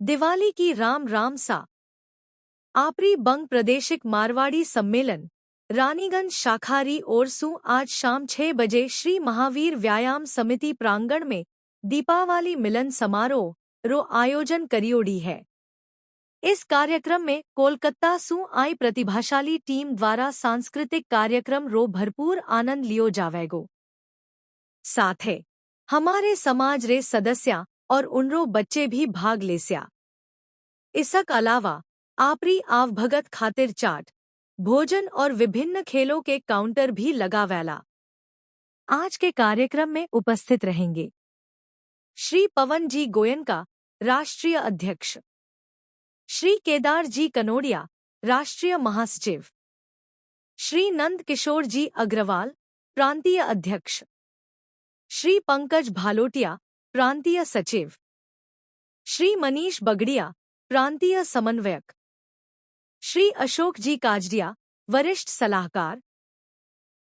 दिवाली की राम राम सा। आपरी बंग प्रादेशिक मारवाड़ी सम्मेलन रानीगंज शाखारी ओर से आज शाम 6 बजे श्री महावीर व्यायाम समिति प्रांगण में दीपावली मिलन समारोह रो आयोजन करियोड़ी है। इस कार्यक्रम में कोलकाता से आई प्रतिभाशाली टीम द्वारा सांस्कृतिक कार्यक्रम रो भरपूर आनंद लियो जावेगो। साथ है हमारे समाज रे सदस्य और उनरो बच्चे भी भाग लेस्या। इसक अलावा आपरी आवभगत खातिर चाट, भोजन और विभिन्न खेलों के काउंटर भी लगावेला। आज के कार्यक्रम में उपस्थित रहेंगे श्री पवन जी गोयनका, राष्ट्रीय अध्यक्ष, श्री केदार जी कनोडिया, राष्ट्रीय महासचिव, श्री नंद किशोर जी अग्रवाल, प्रांतीय अध्यक्ष, श्री पंकज भालोटिया, प्रांतीय सचिव, श्री मनीष बगड़िया, प्रांतीय समन्वयक, श्री अशोक जी काजडिया, वरिष्ठ सलाहकार।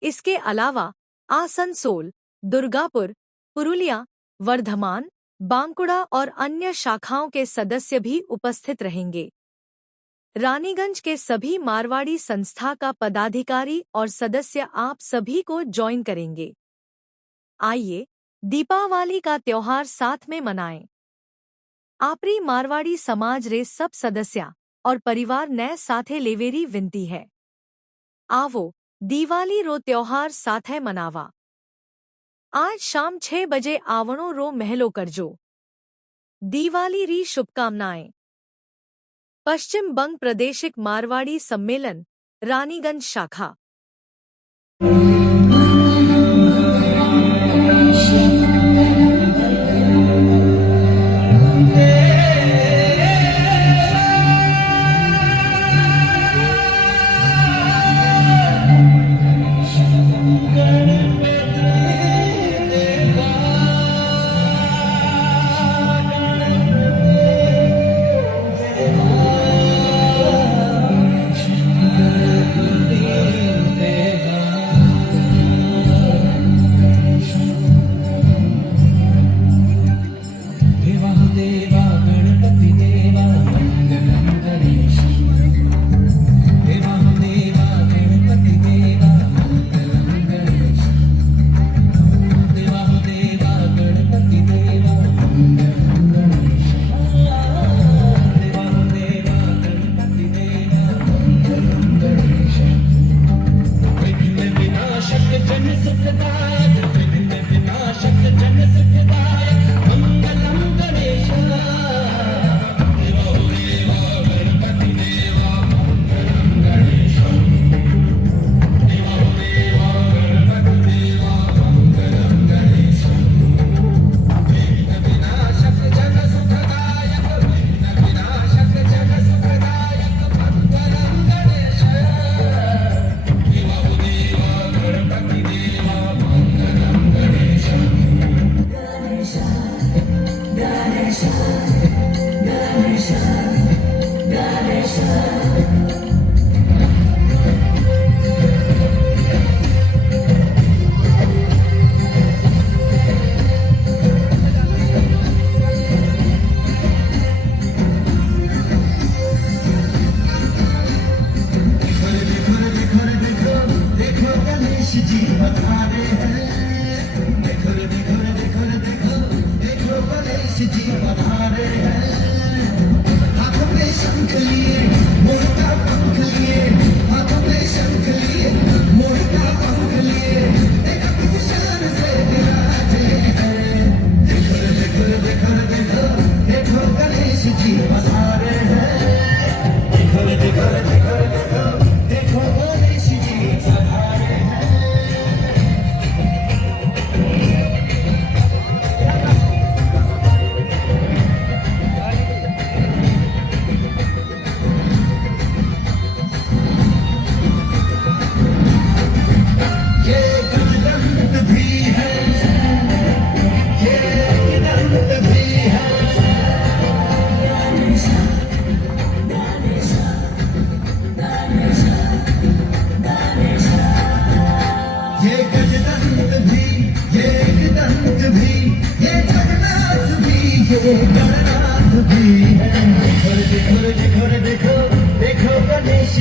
इसके अलावा आसनसोल, दुर्गापुर, पुरुलिया, वर्धमान, बांकुड़ा और अन्य शाखाओं के सदस्य भी उपस्थित रहेंगे। रानीगंज के सभी मारवाड़ी संस्था का पदाधिकारी और सदस्य आप सभी को ज्वाइन करेंगे। आइए दीपावली का त्योहार साथ में मनाएं। आपरी मारवाड़ी समाज रे सब सदस्य और परिवार ने साथे लेवेरी विनती है। आवो दिवाली रो त्योहार साथे मनावा। आज शाम 6 बजे आवणो रो महलो करजो। दिवाली री शुभकामनाएं। पश्चिम बंग प्रादेशिक मारवाड़ी सम्मेलन रानीगंज शाखा।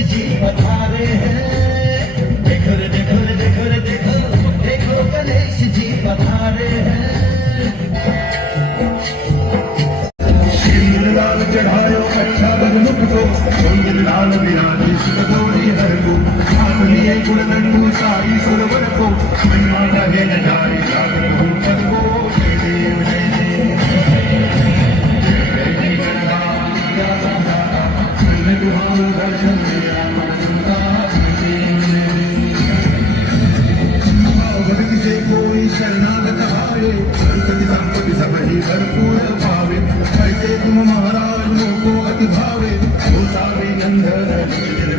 जी पधारे हैं। देखो रे देखो रे देखो रे देखो, देखो गणेश जी पधारे हैं। लाल चढ़ायो अच्छा बदमुख को, सुंदर लाल विराजी सुखदोरी हर को। हाथ लिए गुण नंदू सारी सुरवर को, महिमा रहे न जारी जागत हो पद को। जय देव जय देव जय जय गणराज दाता दाता, सुन दुहाओ दर्शन मेरा मन का। भगत से कोई शरणागत आए, संतति संपत्ति सब ही भरपूर पावे। ऐसे तुम महाराज को अति भावे, गोसावी नंदन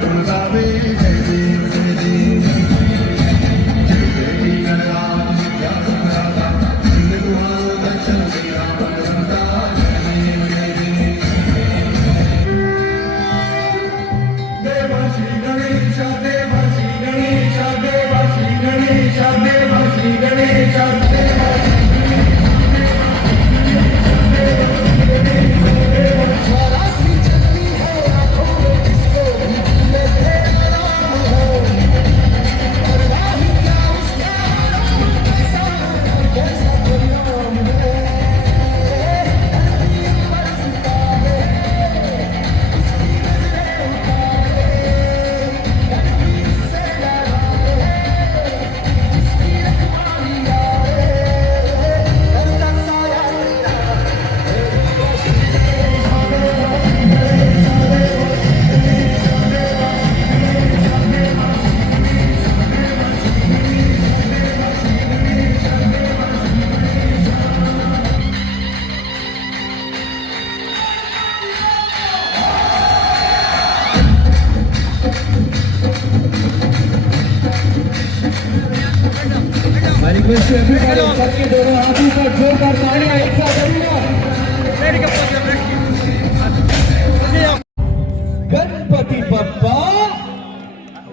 गुण गावे। जय देव जय देव जय जय गणराज विद्या संभ्राता, सुन दुहाओ दर्शन मेरा मन रमता। जय देव जय देव देवासी गणेश देवासी गणेश देवासी गणेश देवासी गणेश देवासी। सबके दोनों हाथों पर जोरदार तालियां एक साथ गणपति बप्पा।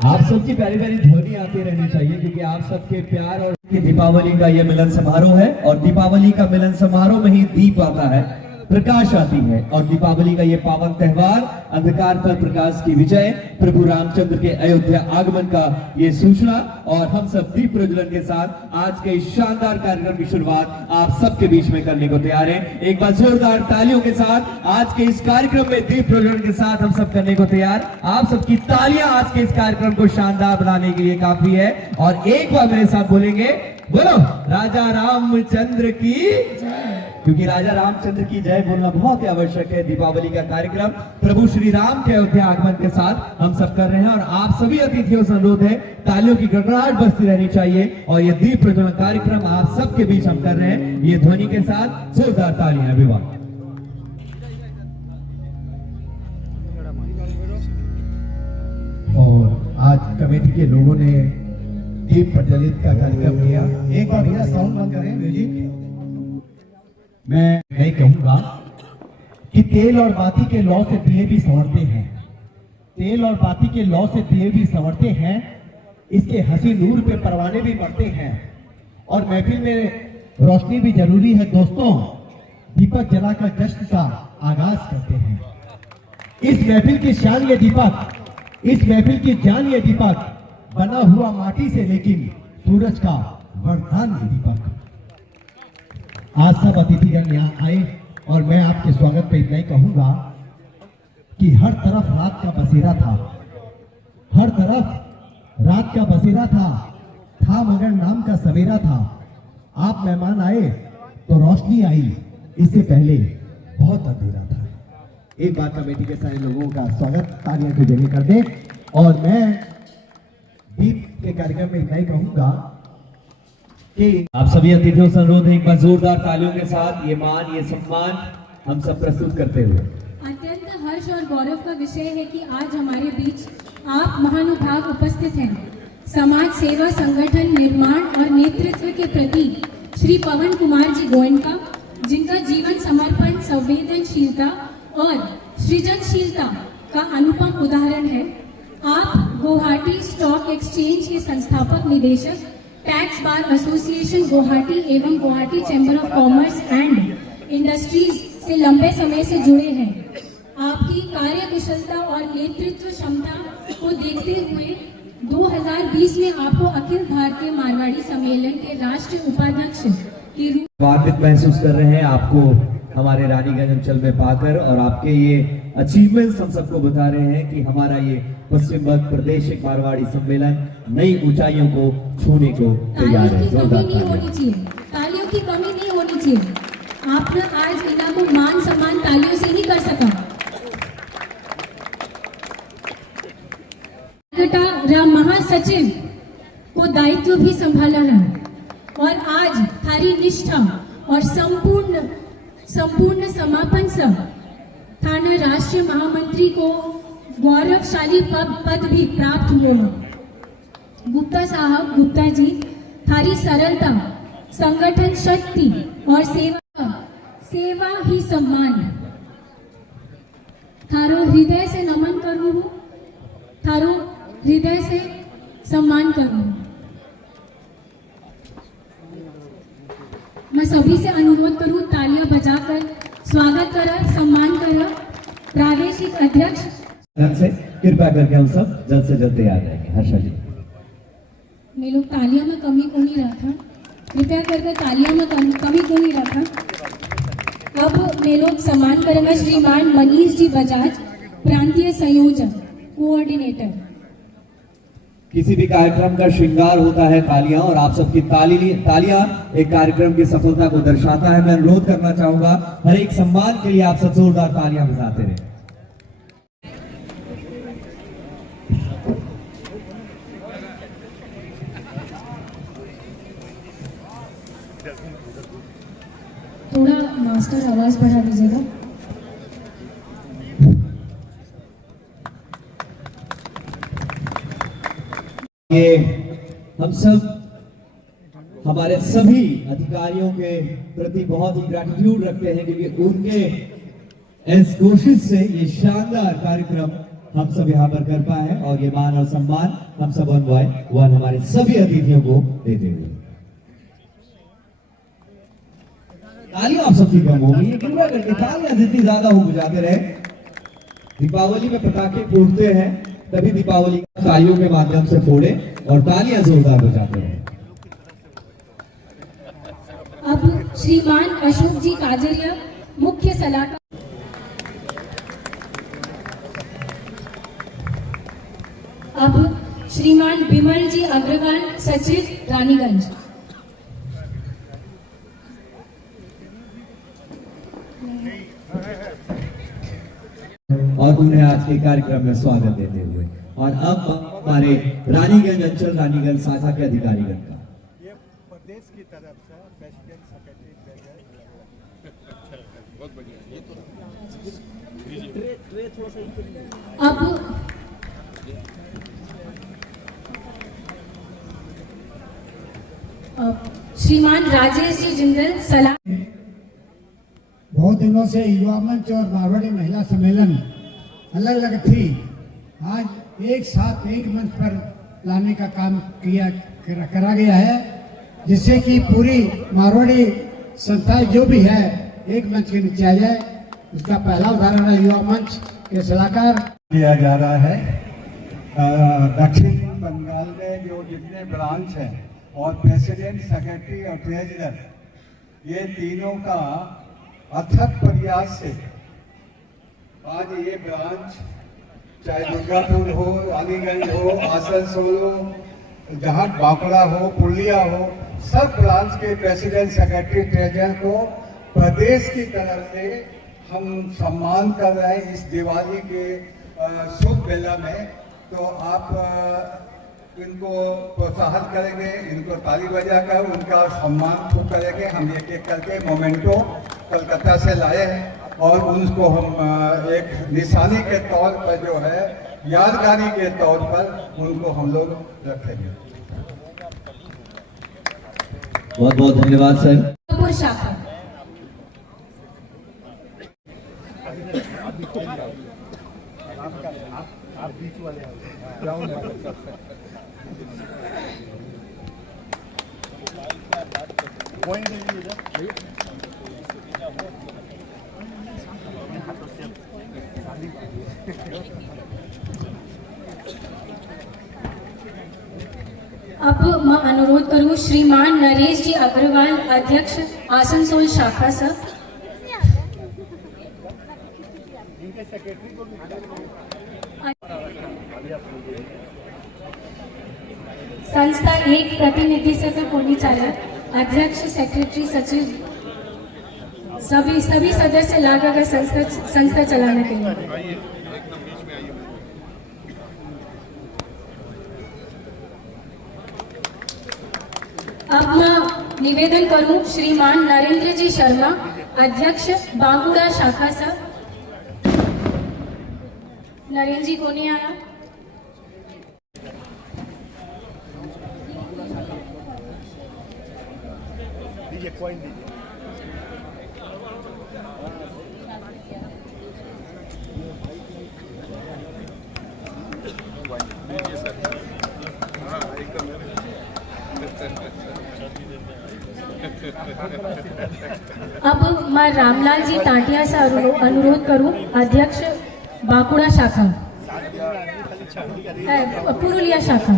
आप सबकी प्यारी प्यारी ध्वनि आती रहनी चाहिए, क्योंकि आप सबके प्यार और दीपावली का ये मिलन समारोह है। और दीपावली का मिलन समारोह में ही दीप आता है, प्रकाश आती है। और दीपावली का ये पावन त्योहार अंधकार पर प्रकाश की विजय, प्रभु रामचंद्र के अयोध्या आगमन का ये सूचना। और हम सब दीप प्रज्वलन के साथ आज के इस शानदार कार्यक्रम की शुरुआत आप सबके बीच में करने को तैयार हैं। एक बार जोरदार तालियों के साथ आज के इस कार्यक्रम में दीप प्रज्वलन के साथ हम सब करने को तैयार। आप सबकी तालियां आज के इस कार्यक्रम को शानदार बनाने के लिए काफी है। और एक बार मेरे साथ बोलेंगे, बोलो राजा रामचंद्र की जय। क्योंकि राजा रामचंद्र की जय बोलना बहुत ही आवश्यक है। दीपावली का कार्यक्रम प्रभु श्री राम के अयोध्या आगमन के साथ हम सब कर रहे हैं। और आप सभी अतिथियों से अनुरोध है, तालियों की गड़गड़ाहट बजती रहनी चाहिए। और ये दीप प्रज्वलन कार्यक्रम आप सबके बीच हम कर रहे हैं, ये ध्वनि के साथ जोरदार तालियां। अभिवादन। और आज कमेटी के लोगों ने दीप प्रज्वलित का कार्यक्रम किया। एक बार भैया साउंड बंद करें, म्यूजिक। मैं कहूंगा कि तेल और बाती के लौ से दिए भी संवरते हैं, तेल और बाती के लौ से दिए भी संवरते हैं। इसके हंसी नूर पे परवाने भी बढ़ते हैं। और महफिल में रोशनी भी जरूरी है दोस्तों। दीपक जलाकर जश्न का आगाज करते हैं। इस महफिल की शान ये दीपक, इस महफिल की जान ये दीपक, बना हुआ माटी से लेकिन सूरज का वरदान ये दीपक। आज सब अतिथिगण यहाँ आए और मैं आपके स्वागत पे इतना ही कहूंगा कि हर तरफ रात का बसेरा था, हर तरफ रात का बसेरा था मगर नाम का सवेरा था। आप मेहमान आए तो रोशनी आई, इससे पहले बहुत अंधेरा था। एक बार कमेटी के सारे लोगों का स्वागत तालियों के जरिए कर दे। और मैं दीप के कार्यक्रम में इतना ही कहूंगा कि आप सभी अतिथियों से अनुरोध है, एक बार जोरदार तालियों के साथ ये मान, ये सम्मान हम सब प्रस्तुत करते हुए। अत्यंत हर्ष और गौरव का विषय है कि आज हमारे बीच आप महानुभाव उपस्थित हैं। समाज सेवा, संगठन, निर्माण और नेतृत्व के प्रति श्री पवन कुमार जी गोयनका, जिनका जीवन समर्पण, संवेदनशीलता और सृजनशीलता का अनुपम उदाहरण है। आप गुवाहाटी स्टॉक एक्सचेंज के संस्थापक निदेशक, टैक्स बार एसोसिएशन गुवाहाटी एवं Guwahati chamber of commerce and industries से लंबे समय से जुड़े हैं। आपकी कार्य कुशलता और नेतृत्व क्षमता को देखते हुए 2020 में आपको अखिल भारतीय मारवाड़ी सम्मेलन के राष्ट्रीय उपाध्यक्ष के रूप गौरवान्वित महसूस कर रहे हैं आपको हमारे रानीगंज अंचल में पाकर, और आपके ये अचीवमेंट्स हम सबको बता रहे हैं कि हमारा ये पश्चिम बंग प्रादेशिक मारवाड़ी सम्मेलन नई ऊंचाइयों को छूने को तैयार है। तालियों की कमी नहीं होनी चाहिए, तालियों की कमी नहीं होनी चाहिए। आपने आज इन्हें को मान सम्मान तालियों से ही कर सका। महासचिव को दायित्व भी संभाला है और आज थारी निष्ठा और संपूर्ण समापन सब थाना राष्ट्रीय महामंत्री को गौरवशाली पद भी प्राप्त हुआ। गुप्ता साहब, गुप्ता जी, थारी सरलता, संगठन शक्ति और सेवा ही सम्मान। थारो हृदय से नमन करूं, थारो हृदय से सम्मान करूं। मैं सभी से अनुरोध करूं तालियां बजाकर स्वागत करें, सम्मान करें। प्रादेशिक अध्यक्ष से कृपया करके हम सब जल्द से जल्द तैयार रहेंगे। हर्षा जी, मैं लोग तालियां में कमी को नहीं रहा था, कृपया करके तालियां में कमी को नहीं रहा था। अब मैं लोग सम्मान करेंगे श्रीमान मनीष जी बजाज, प्रांतीय संयोजक, कोऑर्डिनेटर। किसी भी कार्यक्रम का श्रृंगार होता है तालियां, और आप सबकी तालियां एक कार्यक्रम की सफलता को दर्शाता है। मैं अनुरोध करना चाहूंगा हर एक सम्मान के लिए आप सब जोरदार तालियां बजाते रहे। थोड़ा मास्टर आवाज बढ़ा दीजिएगा। ये हम सब हमारे सभी अधिकारियों के प्रति बहुत ही ग्रैटिट्यूड रखते हैं, क्योंकि उनके इस कोशिश से ये शानदार कार्यक्रम हम सब यहाँ पर कर पाए, और ये मान और सम्मान हम सब वन हमारे सभी अतिथियों को देते हुए। तालियां आप सबकी कम होगी, कृपया करके तालियां जितनी ज्यादा हो बजाते रहे। दीपावली में पटाखे फूटते हैं, तभी दीपावली तालियों के माध्यम से फोड़े और तालियां जोरदार बजाते रहे। अब श्रीमान अशोक जी काजरिया, मुख्य सलाहकार। अब श्रीमान बिमल जी अग्रवाल, सचिव, रानीगंज। और उन्हें आज के कार्यक्रम में स्वागत देते हुए, और अब हमारे रानीगंज अंचल रानीगंज शाखा के अधिकारीगण का ये प्रदेश की तरफ से प्रेसिडेंट सेक्रेटरी अब श्रीमान राजेश जी जिंदल, सलाह। बहुत दिनों से युवा मंच और मारवाड़ी महिला सम्मेलन अलग अलग थी, आज एक साथ एक मंच पर लाने का काम करा गया है, जिससे कि पूरी मारवाड़ी संस्थाएं जो भी है एक मंच के नीचे आ जाए। उसका पहला उदाहरण है युवा मंच के सलाहकार किया जा रहा है। दक्षिण बंगाल में जो जितने ब्रांच हैं और प्रेसिडेंट, सेक्रेटरी और ट्रेजरर, ये तीनों का अथक प्रयास से आज ये ब्रांच, चाहे दुर्गापुर हो, रानीगंज हो, आसनसोल हो, जहाँ बांकुड़ा हो, पुरलिया हो, सब ब्रांच के प्रेसिडेंट, सेक्रेटरी, ट्रेजरर को प्रदेश की तरफ से हम सम्मान कर रहे हैं इस दिवाली के शुभ बेला में। तो आप इनको प्रोत्साहन करेंगे, इनको ताली बजाकर उनका सम्मान खूब करेंगे। हम एक एक करके मोमेंटो कलकत्ता से लाए हैं और उनको हम एक निशानी के तौर पर जो है, यादगारी के तौर पर उनको हम लोग रखेंगे। बहुत बहुत धन्यवाद सर। शाखा आप बीच वाले कोई नहीं अब मैं अनुरोध करूं श्रीमान नरेश जी अग्रवाल, अध्यक्ष आसनसोल शाखा सर। संस्था एक प्रतिनिधि सत्र परिचालक, अध्यक्ष, सेक्रेटरी, सचिव सभी सदस्य लागा गए संस्था चलाने के लिए। अब मैं निवेदन करूं श्रीमान नरेंद्र जी शर्मा, अध्यक्ष बांकुड़ा शाखा सर। नरेंद्र जी को नहीं आया। अब मैं रामलाल जी टाटिया से अनुरोध करूं, अध्यक्ष बांकुड़ा शाखा, पुरुलिया शाखा।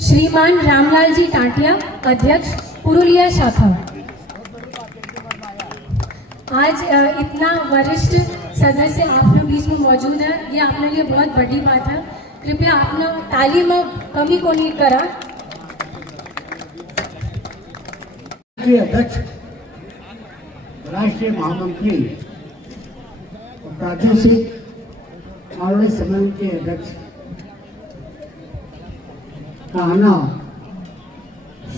श्रीमान रामलाल जी टाटिया, अध्यक्ष पुरुलिया शाखा। आज इतना वरिष्ठ सदस्य आप लोग बीच में मौजूद है, ये आपके लिए बहुत बड़ी बात है। कृपया आपने ताली में कमी को नहीं करा। राष्ट्रीय अध्यक्ष, राष्ट्रीय महामंत्री और प्रादेशिक मारवाड़ी सम्मेलन के अध्यक्ष का आना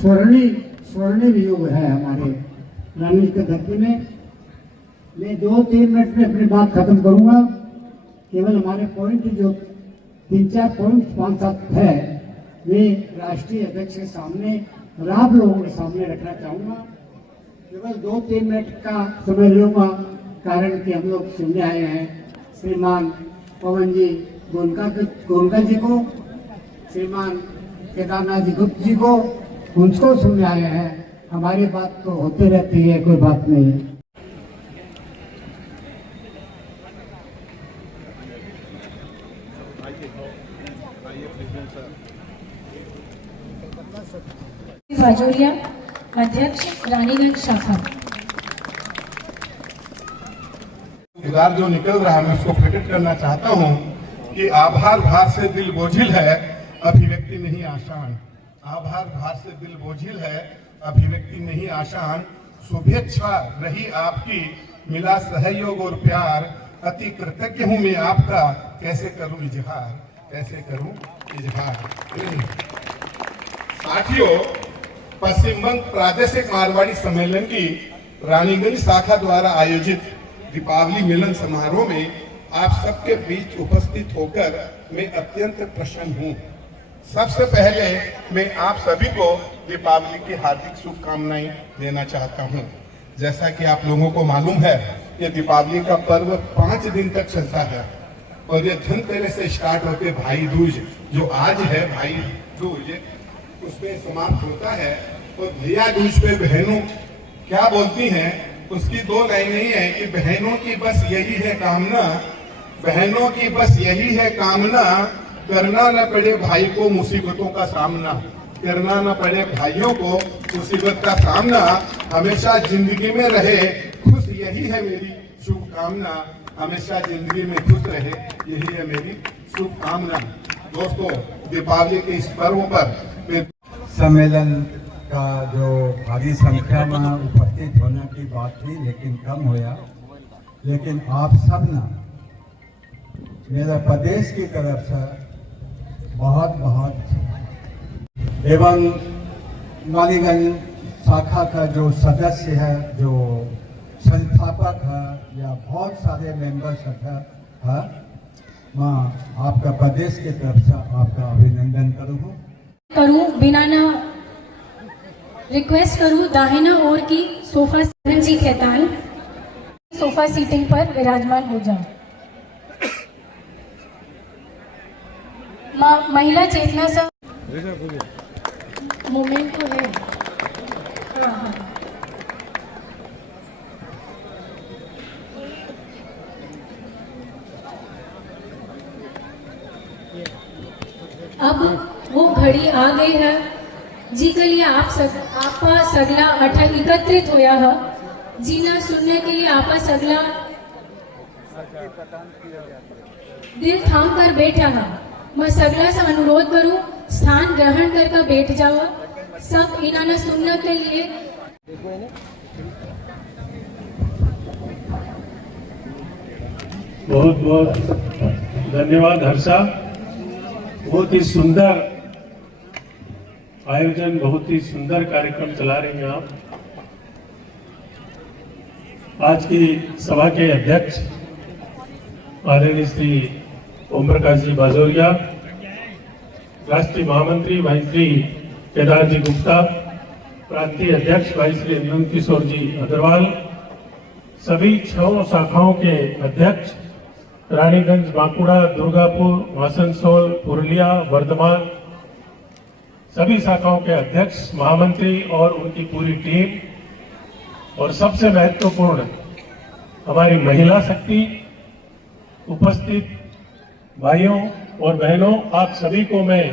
स्वर्णिम युग है हमारे राजनीतिक धरती में। मैं 2-3 मिनट में अपनी बात खत्म करूंगा। केवल हमारे पॉइंट जो 3-4 पॉइंट 5-7 है, वे राष्ट्रीय अध्यक्ष के सामने और आप लोगों के सामने रखना चाहूंगा। केवल 2-3 मिनट का समय लूंगा, कारण कि हम लोग सुनने आए हैं श्रीमान पवन जी गोनका जी को, श्रीमान केदारनाथ जी गुप्त जी को, उनको सुनने आए हैं। हमारी बात तो होती रहती है, कोई बात नहीं है। बाजोरिया, अध्यक्ष रानीगंज शाखा। किरदार जो निकल रहा है, मैं उसको क्रेडिट करना चाहता हूं कि आभार भार से दिल बोझिल है, अभिव्यक्ति नहीं आसान। आभार भार से दिल बोझिल है, अभिव्यक्ति नहीं आसान। शुभेच्छा रही आपकी, मिला सहयोग और प्यार। अति कृतज्ञ हूं मैं आपका, कैसे करूं इजहार, कैसे करूं इजहार। साथियों, पश्चिम बंग प्रादेशिक मारवाड़ी सम्मेलन की रानीगंज शाखा द्वारा आयोजित दीपावली मिलन समारोह में आप सबके बीच उपस्थित होकर मैं अत्यंत प्रसन्न हूं। सबसे पहले मैं आप सभी को दीपावली की हार्दिक शुभकामनाएं देना चाहता हूं। जैसा कि आप लोगों को मालूम है, ये दीपावली का पर्व 5 दिन तक चलता है और ये धनतेरस से स्टार्ट होते भाई दूज, जो आज है भाई दूज, उसमें समाप्त होता है। और भैया दूज पे बहनों क्या बोलती हैं, उसकी 2 लाइनें ही है कि बहनों की बस यही है कामना, बहनों की बस यही है कामना, करना न पड़े भाई को मुसीबतों का सामना, करना न पड़े भाइयों को मुसीबत का सामना, हमेशा जिंदगी में रहे खुश, यही है मेरी शुभकामना, हमेशा जिंदगी में खुश रहे, यही है मेरी शुभकामना। दोस्तों, दीपावली के इस पर्व पर सम्मेलन का जो भारी संख्या में उपस्थित होने की बात थी, लेकिन कम होया। लेकिन आप सब ना मेरे प्रदेश की तरफ से बहुत बहुत एवं मालीगंज शाखा का जो सदस्य है, जो संस्थापक है या बहुत सारे मेंबर्स है, मैं आपका प्रदेश की तरफ से आपका अभिनंदन करूँ। बिना ना रिक्वेस्ट करूं दाहिना ओर की सोफा जी खेतान सोफा सीटिंग पर विराजमान हो जाओ। महिला चेतना सा मोमेंट तो है। हाँ हाँ अब वो घड़ी आ गई है जी के लिए आप सगला अठ एकत्रित होया है जीना सुनने के लिए आपा सगला दिल थाम कर बैठा है। मैं सगला से अनुरोध करूं स्थान ग्रहण करके बैठ जाओ। सब इन्होंने सुनने के लिए बहुत बहुत धन्यवाद हर्षा। बहुत ही सुंदर आयोजन, बहुत ही सुंदर कार्यक्रम चला रही हैं आप। आज की सभा के अध्यक्ष आदरणीय श्री ओम प्रकाश जी बाजोरिया, राष्ट्रीय महामंत्री भाई श्री केदार जी गुप्ता, प्रांतीय अध्यक्ष भाई श्री नंद किशोर जी अग्रवाल, सभी 6 शाखाओं के अध्यक्ष रानीगंज, बांकुड़ा, दुर्गापुर, आसनसोल, पुरुलिया, वर्धमान, सभी शाखाओं के अध्यक्ष, महामंत्री और उनकी पूरी टीम, और सबसे महत्वपूर्ण हमारी महिला शक्ति, उपस्थित भाइयों और बहनों, आप सभी को मैं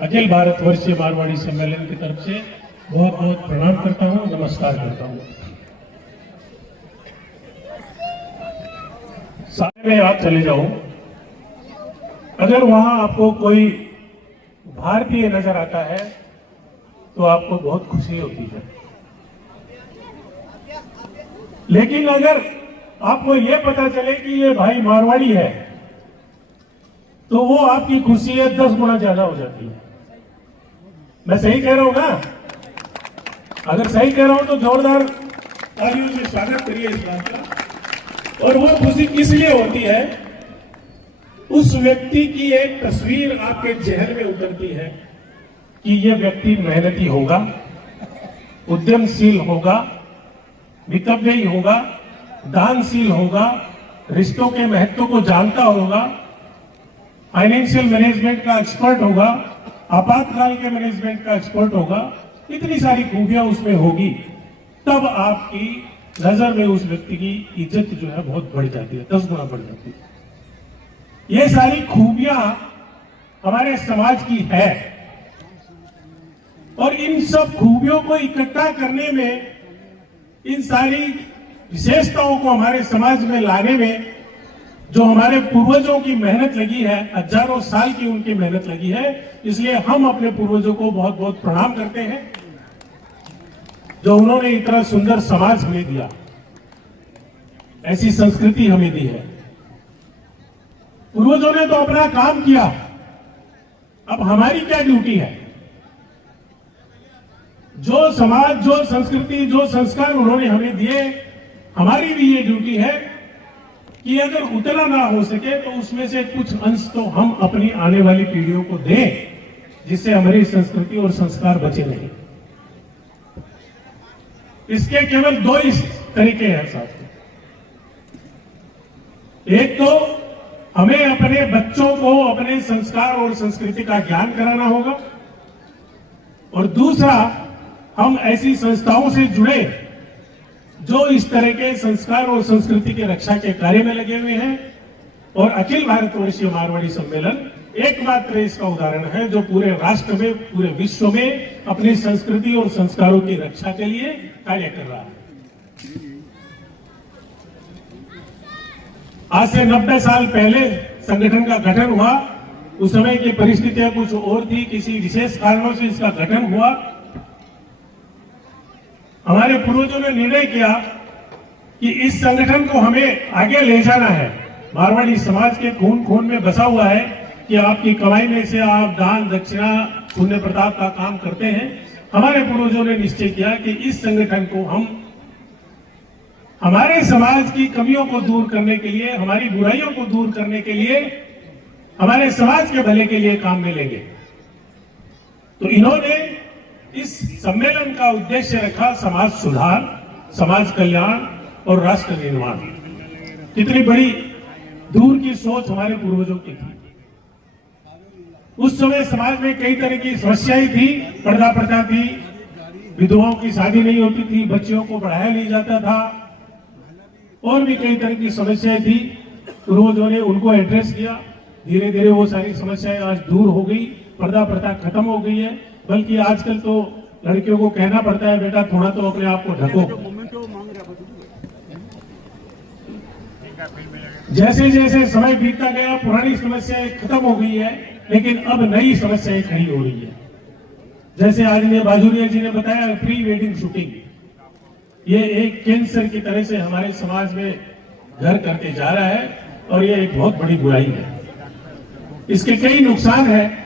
अखिल भारतवर्षीय मारवाड़ी सम्मेलन की तरफ से बहुत बहुत प्रणाम करता हूं, नमस्कार करता हूं। सामने में आप चले जाओ, अगर वहां आपको कोई भारतीय नजर आता है तो आपको बहुत खुशी होती है, लेकिन अगर आपको यह पता चले कि ये भाई मारवाड़ी है तो वो आपकी खुशी 10 गुना ज्यादा हो जाती है। मैं सही कह रहा हूं ना? अगर सही कह रहा हूं तो जोरदार तालियों से स्वागत करिए इस बात का। और वो खुशी किस लिए होती है? उस व्यक्ति की एक तस्वीर आपके जहन में उतरती है कि ये व्यक्ति मेहनती होगा, उद्यमशील होगा, मितव्ययी होगा, दानशील होगा, रिश्तों के महत्व को जानता होगा, फाइनेंशियल मैनेजमेंट का एक्सपर्ट होगा, आपातकाल के मैनेजमेंट का एक्सपर्ट होगा। इतनी सारी खूबियां उसमें होगी, तब आपकी नजर में उस व्यक्ति की इज्जत जो है बहुत बढ़ जाती है, 10 गुना बढ़ जाती है। ये सारी खूबियां हमारे समाज की है, और इन सब खूबियों को इकट्ठा करने में, इन सारी विशेषताओं को हमारे समाज में लाने में जो हमारे पूर्वजों की मेहनत लगी है, हजारों साल की उनकी मेहनत लगी है, इसलिए हम अपने पूर्वजों को बहुत बहुत प्रणाम करते हैं जो उन्होंने इतना सुंदर समाज हमें दिया, ऐसी संस्कृति हमें दी है। पूर्वजों ने तो अपना काम किया, अब हमारी क्या ड्यूटी है? जो समाज, जो संस्कृति, जो संस्कार उन्होंने हमें दिए, हमारी भी ये ड्यूटी है कि अगर उतना ना हो सके तो उसमें से कुछ अंश तो हम अपनी आने वाली पीढ़ियों को दें, जिससे हमारी संस्कृति और संस्कार बचे नहीं। इसके केवल 2 ही तरीके हैं साथियों। एक तो हमें अपने बच्चों को अपने संस्कार और संस्कृति का ज्ञान कराना होगा, और दूसरा हम ऐसी संस्थाओं से जुड़े जो इस तरह के संस्कार और संस्कृति के रक्षा के कार्य में लगे हुए हैं। और अखिल भारतवर्षीय मारवाड़ी सम्मेलन एकमात्र इसका उदाहरण है जो पूरे राष्ट्र में, पूरे विश्व में अपनी संस्कृति और संस्कारों की रक्षा के लिए कार्य कर रहा है। आज से 90 साल पहले संगठन का गठन हुआ। उस समय की परिस्थितियां कुछ और थी, किसी विशेष कारणों से इसका गठन हुआ। हमारे पूर्वजों ने निर्णय किया कि इस संगठन को हमें आगे ले जाना है। मारवाड़ी समाज के खून खून में बसा हुआ है कि आपकी कमाई में से आप दान, दक्षिणा, पुण्य प्रताप का काम करते हैं। हमारे पूर्वजों ने निश्चय किया कि इस संगठन को हम हमारे समाज की कमियों को दूर करने के लिए, हमारी बुराइयों को दूर करने के लिए, हमारे समाज के भले के लिए काम में लेंगे। तो इन्होंने इस सम्मेलन का उद्देश्य रखा समाज सुधार, समाज कल्याण और राष्ट्र निर्माण। कितनी बड़ी दूर की सोच हमारे पूर्वजों की थी। उस समय समाज में कई तरह की समस्याएं थी, पर्दा प्रथा थी, विधवाओं की शादी नहीं होती थी, बच्चियों को पढ़ाया नहीं जाता था, और भी कई तरह की समस्याएं थी। पूर्वजों ने उनको एड्रेस किया। धीरे धीरे वो सारी समस्याएं आज दूर हो गई, पर्दा प्रथा खत्म हो गई है। बल्कि आजकल तो लड़कियों को कहना पड़ता है, बेटा थोड़ा तो अपने आप को ढको। जैसे जैसे समय बीतता गया, पुरानी समस्याएं खत्म हो गई है, लेकिन अब नई समस्याएं खड़ी हो रही है। जैसे आज ने बाजुरिया जी ने बताया, प्री वेडिंग शूटिंग, ये एक कैंसर की तरह से हमारे समाज में घर करते जा रहा है, और ये एक बहुत बड़ी बुराई है। इसके कई नुकसान हैं।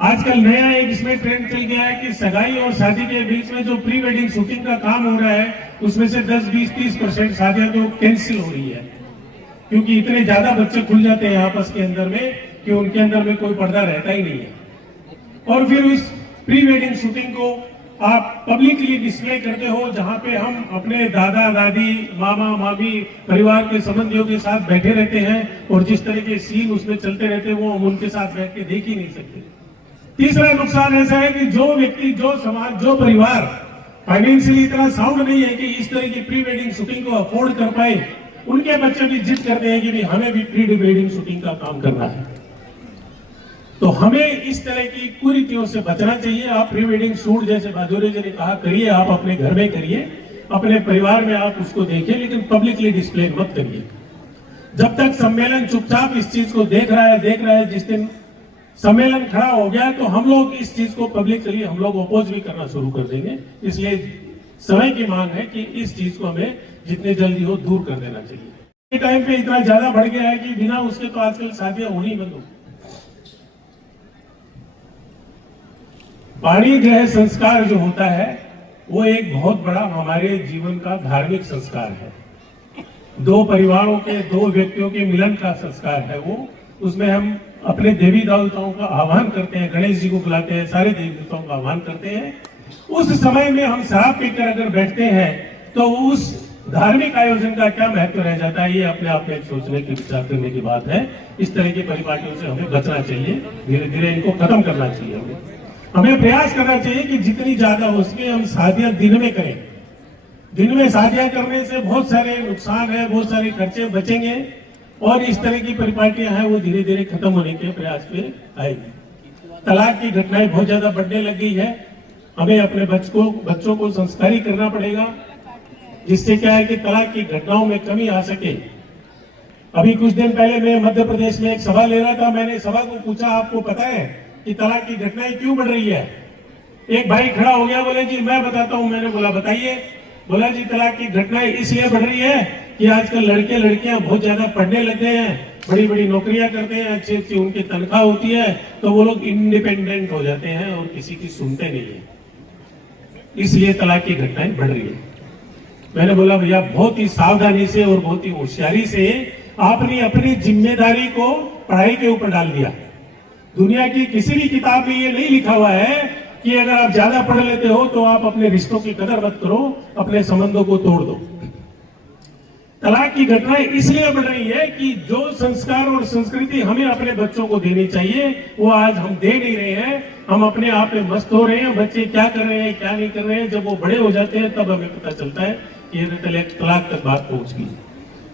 आजकल नया एक इसमें ट्रेंड चल गया है कि सगाई और शादी के बीच में जो प्री वेडिंग शूटिंग का काम हो रहा है, उसमें से 10, 20, 30% शादियां तो कैंसिल हो रही है, क्योंकि इतने ज्यादा बच्चे खुल जाते हैं आपस के अंदर में कि उनके अंदर में कोई पर्दा रहता ही नहीं है। और फिर उस प्री वेडिंग शूटिंग को आप पब्लिकली डिस्प्ले करते हो, जहां पे हम अपने दादा दादी, मामा मामी, परिवार के संबंधियों के साथ बैठे रहते हैं, और जिस तरह के सीन उसमें चलते रहते हैं वो हम उनके साथ बैठ के देख ही नहीं सकते। तीसरा नुकसान ऐसा है कि जो व्यक्ति, जो समाज, जो परिवार फाइनेंशियली इतना साउंड नहीं है कि इस तरह की प्री वेडिंग शूटिंग को अफोर्ड कर पाए, उनके बच्चे भी जिद करते हैं कि भी हमें भी प्री वेडिंग शूटिंग का काम करना है। तो हमें इस तरह की कुरीतियों से बचना चाहिए। आप प्री वेडिंग शूट, जैसे बाजुरी जी ने कहा, करिए, आप अपने घर में करिए, अपने परिवार में आप उसको देखिए, लेकिन पब्लिकली डिस्प्ले मत करिए। जब तक सम्मेलन चुपचाप इस चीज को देख रहा है, जिस दिन सम्मेलन खड़ा हो गया तो हम लोग इस चीज को पब्लिकली हम लोग अपोज भी करना शुरू कर देंगे। इसलिए समय की मांग है कि इस चीज को हमें जितने जल्दी हो दूर कर देना चाहिए। ये टाइम पे इतना ज्यादा बढ़ गया है कि बिना उसके तो आजकल शादियां होनी बंद हो। वाणी ग्रह संस्कार जो होता है वो एक बहुत बड़ा हमारे जीवन का धार्मिक संस्कार है। दो परिवारों के, दो व्यक्तियों के मिलन का संस्कार है वो। उसमें हम अपने देवी देवताओं का आह्वान करते हैं, गणेश जी को बुलाते हैं, सारे देवी देवताओं का आह्वान करते हैं। उस समय में हम शराब पीकर अगर बैठते हैं तो उस धार्मिक आयोजन का क्या महत्व रह जाता है, ये अपने आप में सोचने की, विचार करने की बात है। इस तरह की परिपाटियों से हमें बचना चाहिए, धीरे धीरे इनको खत्म करना चाहिए। हमें प्रयास करना चाहिए कि जितनी ज्यादा हो सके हम शादियां दिन में करें। दिन में शादियां करने से बहुत सारे नुकसान है, बहुत सारे खर्चे बचेंगे, और इस तरह की परिपाटियां हैं वो धीरे धीरे खत्म होने के प्रयास पे आएगी। तलाक की घटनाएं बहुत ज्यादा बढ़ने लग गई है। हमें अपने बच्चों को संस्कारी करना पड़ेगा, जिससे क्या है कि तलाक की घटनाओं में कमी आ सके। अभी कुछ दिन पहले मैं मध्य प्रदेश में एक सभा ले रहा था। मैंने सभा को पूछा, आपको पता है कि तलाक की घटनाएं क्यों बढ़ रही है? एक भाई खड़ा हो गया, बोले जी मैं बताता हूं। मैंने बोला बताइए। बोला जी तलाक की घटनाएं इसलिए बढ़ रही है कि आजकल लड़के लड़कियां बहुत ज्यादा पढ़ने लग गए हैं, बड़ी बड़ी नौकरियां करते हैं, अच्छी अच्छी उनकी तनख्वाह होती है, तो वो लोग इंडिपेंडेंट हो जाते हैं और किसी की सुनते नहीं है, इसलिए तलाक की घटनाएं बढ़ रही है। मैंने बोला भैया बहुत ही सावधानी से और बहुत ही होशियारी से आपने अपनी जिम्मेदारी को पढ़ाई के ऊपर डाल दिया। दुनिया की किसी भी किताब में ये नहीं लिखा हुआ है कि अगर आप ज्यादा पढ़ लेते हो तो आप अपने रिश्तों की कदर मत करो, अपने संबंधों को तोड़ दो। तलाक की घटनाएं इसलिए बढ़ रही है कि जो संस्कार और संस्कृति हमें अपने बच्चों को देनी चाहिए वो आज हम दे नहीं रहे हैं। हम अपने आप में मस्त हो रहे हैं, बच्चे क्या कर रहे हैं क्या नहीं कर रहे हैं। जब वो बड़े हो जाते हैं तब हमें पता चलता है कि ये तलाक तक बात पहुंच गई।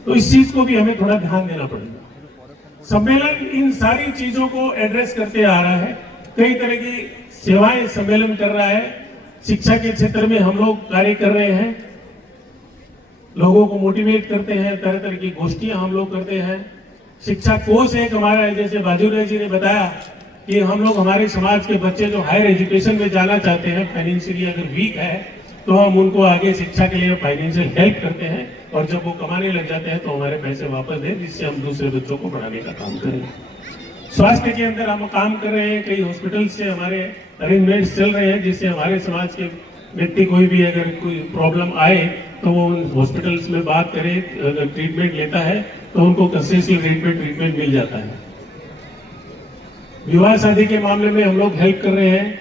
तो इस चीज को भी हमें थोड़ा ध्यान देना पड़ेगा। सम्मेलन इन सारी चीजों को एड्रेस करते आ रहा है, कई तरह की सेवाएं सम्मेलन कर रहा है। शिक्षा के क्षेत्र में हम लोग कार्य कर रहे हैं, लोगों को मोटिवेट करते हैं, तरह तरह की गोष्ठियां हम लोग करते हैं। शिक्षा कोष एक हमारा है, जैसे बाजुरिया जी ने बताया कि हम लोग हमारे समाज के बच्चे जो हायर एजुकेशन में जाना चाहते हैं, फाइनेंशियली अगर वीक है तो हम उनको आगे शिक्षा के लिए फाइनेंशियल हेल्प करते हैं, और जब वो कमाने लग जाते हैं तो हमारे पैसे वापस दें, जिससे हम दूसरे बच्चों को पढ़ाने का काम करें। स्वास्थ्य के अंदर हम काम कर रहे हैं, कई हॉस्पिटल से हमारे अरेंजमेंट्स चल रहे हैं, जिससे हमारे समाज के व्यक्ति कोई भी अगर कोई प्रॉब्लम आए तो वो हॉस्पिटल्स में बात करे, अगर ट्रीटमेंट लेता है तो उनको कंसेशनल रेट पे ट्रीटमेंट मिल जाता है। विवाह शादी के मामले में हम लोग हेल्प कर रहे हैं,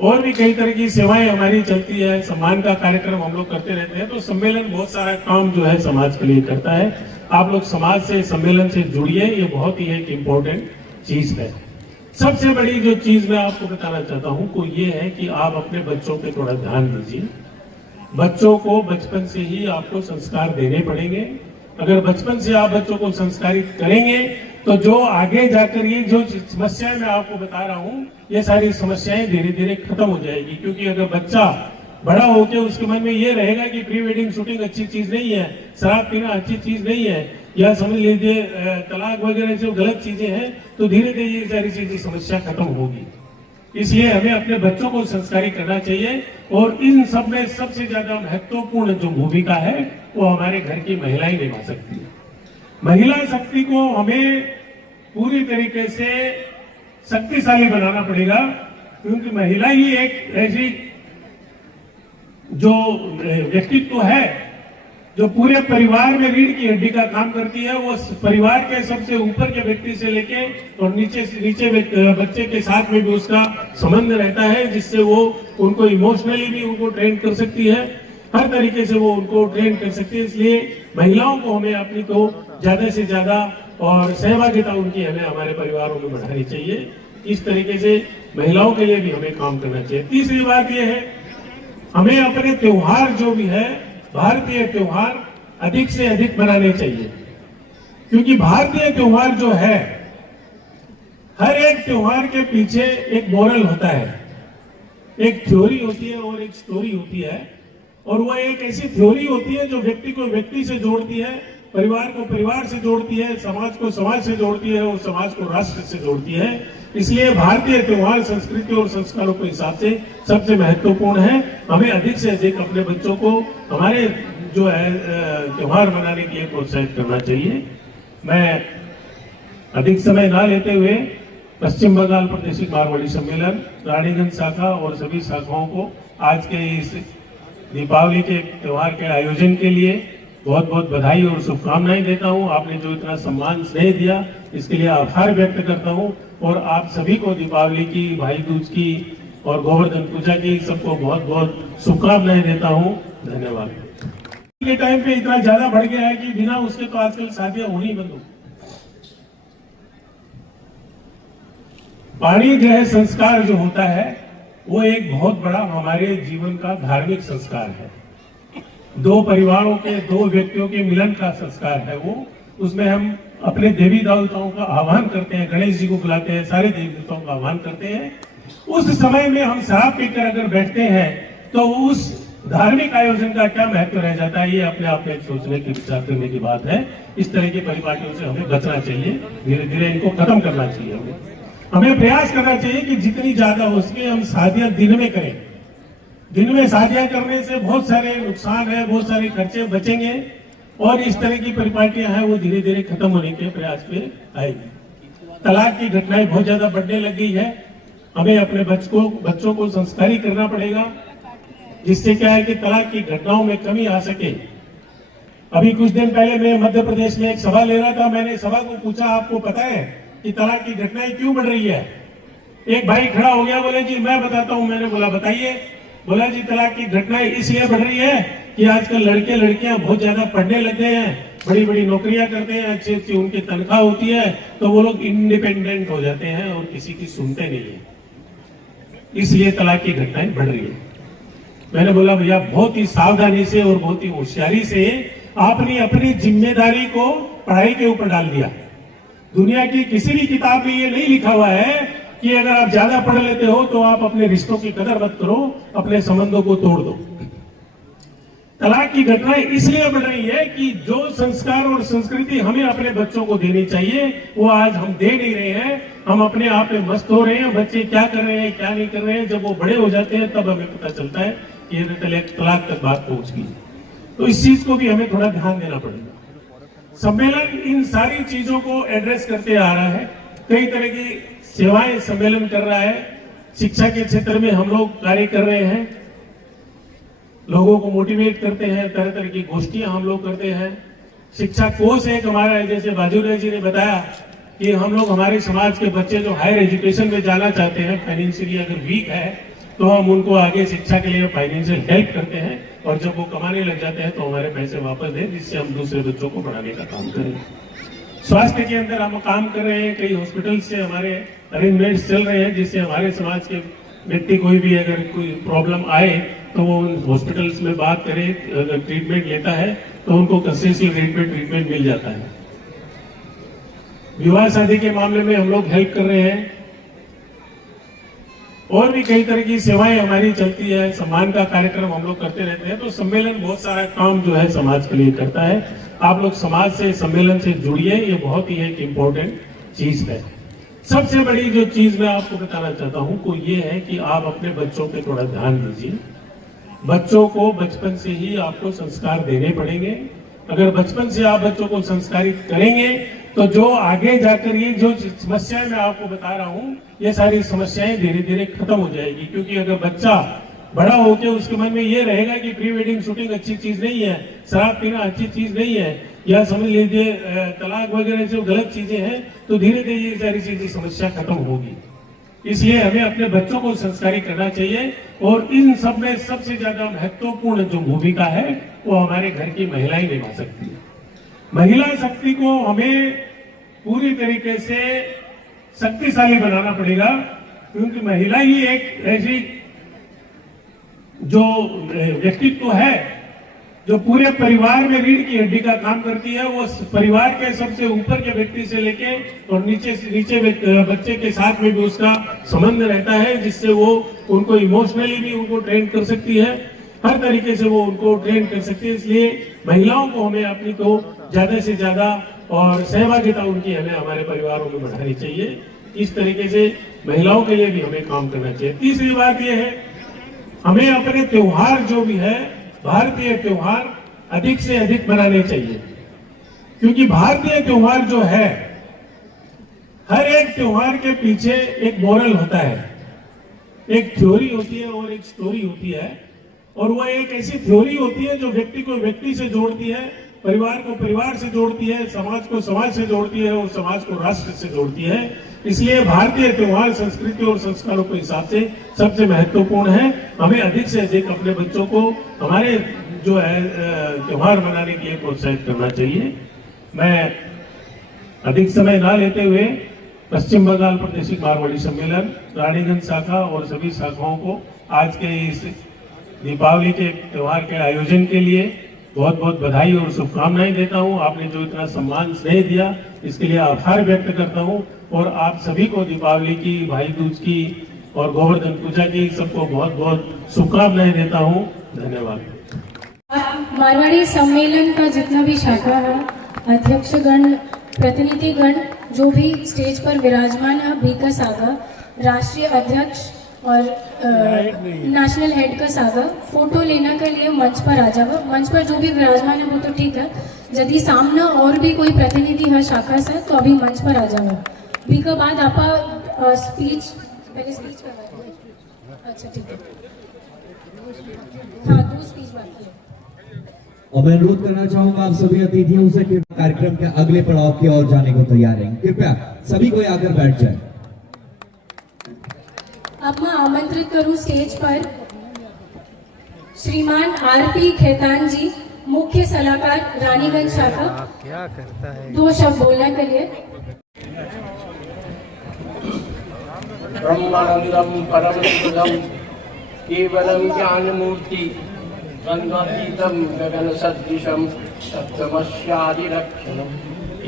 और भी कई तरह की सेवाएं हमारी चलती है, सम्मान का कार्यक्रम हम लोग करते रहते हैं। तो सम्मेलन बहुत सारा काम जो है समाज के लिए करता है। आप लोग समाज से, सम्मेलन से जुड़िए, ये बहुत ही एक इम्पोर्टेंट चीज है। सबसे बड़ी जो चीज मैं आपको बताना चाहता हूं वो ये है कि आप अपने बच्चों पे थोड़ा ध्यान दीजिए। बच्चों को बचपन से ही आपको संस्कार देने पड़ेंगे। अगर बचपन से आप बच्चों को संस्कारित करेंगे तो जो आगे जाकर ये जो समस्याएं मैं आपको बता रहा हूं, ये सारी समस्याएं धीरे धीरे खत्म हो जाएगी। क्योंकि अगर बच्चा बड़ा होकर उसके मन में ये रहेगा कि प्री वेडिंग शूटिंग अच्छी चीज नहीं है, शराब पीना अच्छी चीज नहीं है, या समझ लीजिए तलाक वगैरह जो गलत चीजें हैं, तो धीरे धीरे ये सारी चीजें समस्या खत्म होगी। इसलिए हमें अपने बच्चों को संस्कारित करना चाहिए। और इन सब में सबसे ज्यादा महत्वपूर्ण जो भूमिका है वो हमारे घर की महिलाएं निभा सकती है। महिला शक्ति को हमें पूरी तरीके से शक्तिशाली बनाना पड़ेगा, क्योंकि महिला ही एक ऐसी जो व्यक्तित्व है जो पूरे परिवार में रीढ़ की हड्डी का काम करती है। वो परिवार के सबसे ऊपर के व्यक्ति से लेके और नीचे बच्चे के साथ में भी उसका संबंध रहता है, जिससे वो उनको इमोशनली भी उनको ट्रेन कर सकती है, हर तरीके से वो उनको ट्रेन कर सकती है। इसलिए महिलाओं को हमें अपनी को ज्यादा से ज्यादा और सहभागिता उनकी हमें हमारे परिवारों में बढ़ानी चाहिए। इस तरीके से महिलाओं के लिए भी हमें काम करना चाहिए। तीसरी बात यह है, हमें अपने त्योहार जो भी है, भारतीय त्योहार अधिक से अधिक मनाने चाहिए। क्योंकि भारतीय त्योहार जो है, हर एक त्योहार के पीछे एक मोरल होता है, एक थ्योरी होती है और एक स्टोरी होती है। और वह एक ऐसी थ्योरी होती है जो व्यक्ति को व्यक्ति से जोड़ती है, परिवार को परिवार से जोड़ती है, समाज को समाज से जोड़ती है और समाज को राष्ट्र से जोड़ती है। इसलिए भारतीय त्योहार संस्कृति और संस्कारों के हिसाब से सबसे महत्वपूर्ण है। हमें अधिक से अधिक अपने बच्चों को हमारे जो है त्योहार मनाने के लिए प्रोत्साहित करना चाहिए। मैं अधिक समय ना लेते हुए पश्चिम बंगाल प्रादेशिक मारवाड़ी सम्मेलन, रानीगंज शाखा और सभी शाखाओं को आज के इस दीपावली के त्योहार के आयोजन के लिए बहुत बहुत बधाई और शुभकामनाएं देता हूं। आपने जो इतना सम्मान स्नेह दिया, इसके लिए आभार व्यक्त करता हूं। और आप सभी को दीपावली की, भाई दूज की और गोवर्धन पूजा की सबको बहुत बहुत शुभकामनाएं देता हूं। धन्यवाद। के टाइम पे इतना ज्यादा बढ़ गया है कि बिना उसके तो आजकल शादियां होनी बंद हो। वाणी ग्रह संस्कार जो होता है वो एक बहुत बड़ा हमारे जीवन का धार्मिक संस्कार है। दो परिवारों के, दो व्यक्तियों के मिलन का संस्कार है वो। उसमें हम अपने देवी देवताओं का आह्वान करते हैं, गणेश जी को बुलाते हैं, सारे देवी देवताओं का आह्वान करते हैं। उस समय में हम शराब पीकर अगर बैठते हैं तो उस धार्मिक आयोजन का क्या महत्व रह जाता है, ये अपने आप में सोचने की, विचार करने की बात है। इस तरह की परिपाटियों से हमें बचना चाहिए, धीरे धीरे इनको खत्म करना चाहिए। हमें प्रयास करना चाहिए कि जितनी ज्यादा हो सके हम शादियां दिन में करें। दिन में शादियां करने से बहुत सारे नुकसान है, बहुत सारे खर्चे बचेंगे और इस तरह की परिपाटियां हैं वो धीरे धीरे खत्म होने के प्रयास पे आएगी। तलाक की घटनाएं बहुत ज्यादा बढ़ने लग गई है। हमें अपने बच्चों को संस्कारी करना पड़ेगा, जिससे क्या है कि तलाक की घटनाओं में कमी आ सके। अभी कुछ दिन पहले मैं मध्य प्रदेश में एक सभा ले रहा था। मैंने सभा को पूछा, आपको पता है कि तलाक की घटनाएं क्यों बढ़ रही है? एक भाई खड़ा हो गया, बोले जी मैं बताता हूं। मैंने बोला बताइए। बोला जी तलाक की घटनाएं इसलिए बढ़ रही है कि आजकल लड़के लड़कियां बहुत ज्यादा पढ़ने लग गए हैं, बड़ी बड़ी नौकरियां करते हैं, अच्छी अच्छी उनकी तनख्वाह होती है, तो वो लोग इंडिपेंडेंट हो जाते हैं और किसी की सुनते नहीं है, इसलिए तलाक की घटनाएं बढ़ रही है। मैंने बोला भैया बहुत ही सावधानी से और बहुत ही होशियारी से आपने अपनी जिम्मेदारी को पढ़ाई के ऊपर डाल दिया। दुनिया की किसी भी किताब में ये नहीं लिखा हुआ है कि अगर आप ज्यादा पढ़ लेते हो तो आप अपने रिश्तों की कदर मत करो, अपने संबंधों को तोड़ दो। तलाक की घटनाएं इसलिए बढ़ रही है कि जो संस्कार और संस्कृति हमें अपने बच्चों को देनी चाहिए वो आज हम दे नहीं रहे हैं। हम अपने आप में मस्त हो रहे हैं, बच्चे क्या कर रहे हैं क्या नहीं कर रहे हैं। जब वो बड़े हो जाते हैं तब हमें पता चलता है कि ये तलाक तक बात पहुंच गई। तो इस चीज को भी हमें थोड़ा ध्यान देना पड़ेगा। सम्मेलन इन सारी चीजों को एड्रेस करते आ रहा है, कई तरह की सेवाएं सम्मेलन कर रहा है। शिक्षा के क्षेत्र में हम लोग कार्य कर रहे हैं, लोगों को मोटिवेट करते हैं, तरह तरह की गोष्ठियां हम लोग करते हैं। शिक्षा कोष एक हमारा है, जैसे बाजूराव जी ने बताया कि हम लोग हमारे समाज के बच्चे जो हायर एजुकेशन में जाना चाहते हैं, फाइनेंशियली अगर वीक है, तो हम उनको आगे शिक्षा के लिए फाइनेंशियल हेल्प करते हैं, और जब वो कमाने लग जाते हैं तो हमारे पैसे वापस दें, जिससे हम दूसरे बच्चों को पढ़ाने का काम करें। स्वास्थ्य के अंदर हम काम कर रहे हैं, कई हॉस्पिटल से हमारे अरेंजमेंट्स चल रहे हैं, जिससे हमारे समाज के व्यक्ति कोई भी अगर कोई प्रॉब्लम आए तो वो उन हॉस्पिटल्स में बात करे, अगर ट्रीटमेंट लेता है तो उनको कंसेशनल ट्रीटमेंट मिल जाता है। विवाह शादी के मामले में हम लोग हेल्प कर रहे हैं, और भी कई तरह की सेवाएं हमारी चलती है, सम्मान का कार्यक्रम हम लोग करते रहते हैं। तो सम्मेलन बहुत सारा काम जो है समाज के लिए करता है। आप लोग समाज से, सम्मेलन से जुड़िए, ये बहुत ही एक इम्पोर्टेंट चीज है। सबसे बड़ी जो चीज मैं आपको बताना चाहता हूं वो ये है कि आप अपने बच्चों पे थोड़ा ध्यान दीजिए। बच्चों को बचपन से ही आपको संस्कार देने पड़ेंगे। अगर बचपन से आप बच्चों को संस्कारित करेंगे तो जो आगे जाकर ये जो समस्याएं मैं आपको बता रहा हूं, ये सारी समस्याएं धीरे धीरे खत्म हो जाएगी। क्योंकि अगर बच्चा बड़ा होकर उसके मन में ये रहेगा कि प्री वेडिंग शूटिंग अच्छी चीज नहीं है, शराब पीना अच्छी चीज नहीं है, या समझ लीजिए तलाक वगैरह जो गलत चीजें हैं, तो धीरे धीरे ये सारी चीजें समस्या खत्म होगी। इसलिए हमें अपने बच्चों को संस्कारित करना चाहिए, और इन सब में सबसे ज्यादा महत्वपूर्ण जो भूमिका है वो हमारे घर की महिलाएं निभा सकती है। महिला शक्ति को हमें पूरी तरीके से शक्तिशाली बनाना पड़ेगा, क्योंकि महिला ही एक ऐसी जो व्यक्तित्व है जो पूरे परिवार में रीढ़ की हड्डी का काम करती है। वो परिवार के सबसे ऊपर के व्यक्ति से लेके और नीचे बच्चे के साथ में भी उसका संबंध रहता है, जिससे वो उनको इमोशनली भी उनको ट्रेन कर सकती है, हर तरीके से वो उनको ट्रेन कर सकती है। इसलिए महिलाओं को हमें अपनी को ज्यादा से ज्यादा और सहभागिता उनकी हमें हमारे परिवारों में बढ़ानी चाहिए। इस तरीके से महिलाओं के लिए भी हमें काम करना चाहिए। तीसरी बात यह है, हमें अपने त्योहार जो भी है, भारतीय त्योहार अधिक से अधिक मनाने चाहिए। क्योंकि भारतीय त्योहार जो है, हर एक त्योहार के पीछे एक मोरल होता है, एक थ्योरी होती है और एक स्टोरी होती है। और वह एक ऐसी थ्योरी होती है जो व्यक्ति को व्यक्ति से जोड़ती है, परिवार को परिवार से जोड़ती है, समाज को समाज से जोड़ती है और समाज को राष्ट्र से जोड़ती है। इसलिए भारतीय त्योहार संस्कृति और संस्कारों के हिसाब से सबसे महत्वपूर्ण है। हमें अधिक से अधिक अपने बच्चों को हमारे जो है त्योहार मनाने के लिए प्रोत्साहित करना चाहिए। मैं अधिक समय ना लेते हुए पश्चिम बंगाल प्रादेशिक मारवाड़ी सम्मेलन, रानीगंज शाखा और सभी शाखाओं को आज के इस दीपावली के त्योहार के आयोजन के लिए बहुत बहुत बधाई और शुभकामनाएं देता हूं। आपने जो इतना सम्मान स्नेह दिया, इसके लिए आभार व्यक्त करता हूं, और आप सभी को दीपावली की, भाई दूज की और गोवर्धन पूजा की सबको बहुत बहुत शुभकामनाएं देता हूं। धन्यवाद। मारवाड़ी सम्मेलन का जितना भी शाखा है, अध्यक्षगण, प्रतिनिधिगण जो भी स्टेज पर विराजमान है, बी का सागा, राष्ट्रीय अध्यक्ष और नेशनल हेड का सागा, फोटो लेने के लिए मंच पर आ जाओ। मंच पर जो भी विराजमान है वो तो ठीक है, यदि सामने और भी कोई प्रतिनिधि है शाखा से तो अभी मंच पर आ जाओ। बी के बाद आपका स्पीच, पहले स्पीच करवाइए। अच्छा ठीक है, हाँ 2 स्पीच बाकी है। और मैं अनुरोध करना चाहूंगा आप सभी अतिथियों से कि कार्यक्रम के अगले पड़ाव की ओर जाने को तैयार हैं। कृपया सभी कोई आकर बैठ जाए। अब मैं आमंत्रित करूं स्टेज पर श्रीमान आरपी खेतान जी, मुख्य सलाहकार रानीगंज शाखा, क्या करता है 2 शब्द बोलने के लिए। ब्रह्मानंदम परम सुदम केवलम ज्ञान मूर्ति गंगातीतम गगन सदृशम सप्तमस्यादिलक्षणम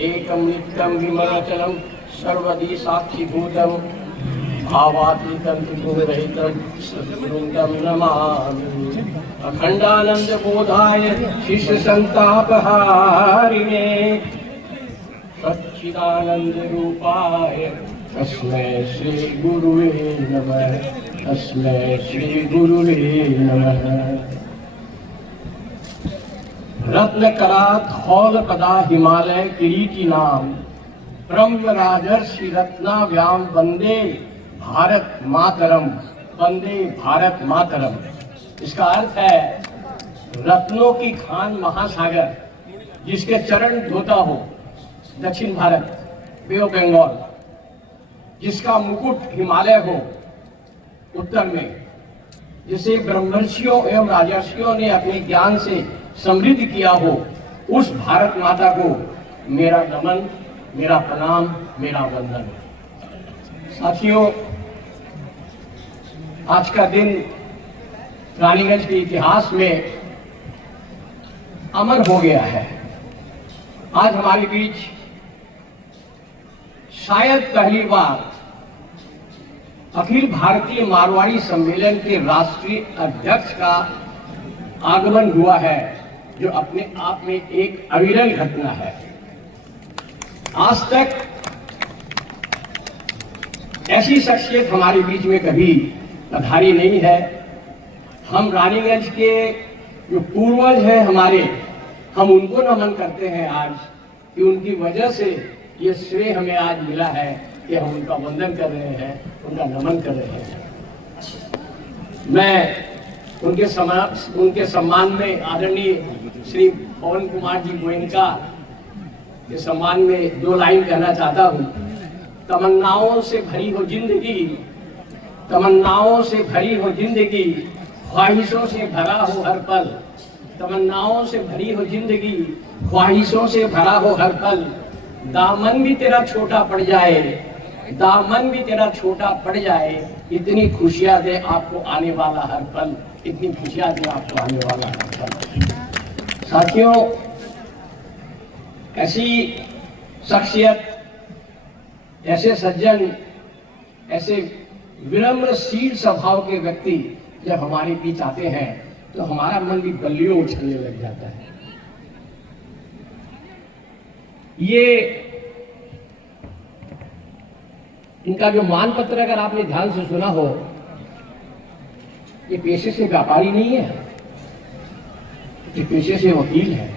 एकम नित्यम विमलाचलम सर्वदी साक्षीभूतम भावातीतं त्रिगुणरहितं सद्गुरुं नमामि। अखंडानंद बोधाय शिष्य संतापहारिणे सच्चिदानंद रूपाय तस्मै श्री गुरुवे नमः। तस्मै श्री गुरुवे नमः। रत्न करात हौल पदा हिमालय किरीटी नाम ब्रह्म राजर्षि रत्नाव्याम वंदे भारत मातरम। वंदे भारत मातरम, इसका अर्थ है रत्नों की खान महासागर जिसके चरण धोता हो दक्षिण भारत, बे ऑफ बंगाल, जिसका मुकुट हिमालय हो उत्तर में, जिसे ब्रह्मर्षियों एवं राजर्षियों ने अपने ज्ञान से समृद्ध किया हो, उस भारत माता को मेरा नमन, मेरा प्रणाम, मेरा वंदन। साथियों, आज का दिन रानीगंज के इतिहास में अमर हो गया है। आज हमारे बीच शायद पहली बार अखिल भारतीय मारवाड़ी सम्मेलन के राष्ट्रीय अध्यक्ष का आगमन हुआ है, जो अपने आप में एक अविरल घटना है। आज तक ऐसी शख्सियत हमारे बीच में कभी पधारी नहीं है। हम रानीगंज के जो पूर्वज हैं हमारे, हम उनको नमन करते हैं आज, कि उनकी वजह से ये श्रेय हमें आज मिला है कि हम उनका वंदन कर रहे हैं, उनका नमन कर रहे हैं। मैं उनके सम्मान में आदरणीय श्री पवन कुमार जी गोयनका के सम्मान में 2 लाइन कहना चाहता हूँ। तमन्नाओं से भरी हो जिंदगी, तमन्नाओं से भरी हो जिंदगी, ख्वाहिशों से भरा हो हर पल। तमन्नाओं से भरी हो जिंदगी, ख्वाहिशों से भरा हो हर पल। दामन भी तेरा छोटा पड़ जाए, दामन भी तेरा छोटा पड़ जाए, इतनी खुशियां दे आपको आने वाला हर पल, इतनी खुशियां दे आपको आने वाला हर पल। साथियों, ऐसी शख्सियत, ऐसे सज्जन, ऐसे विनम्रशील स्वभाव के व्यक्ति जब हमारे बीच आते हैं तो हमारा मन भी बल्लियों उछलने लग जाता है। ये इनका जो मान पत्र अगर आपने ध्यान से सुना हो, ये पेशे से व्यापारी नहीं है, ये पेशे से वकील है।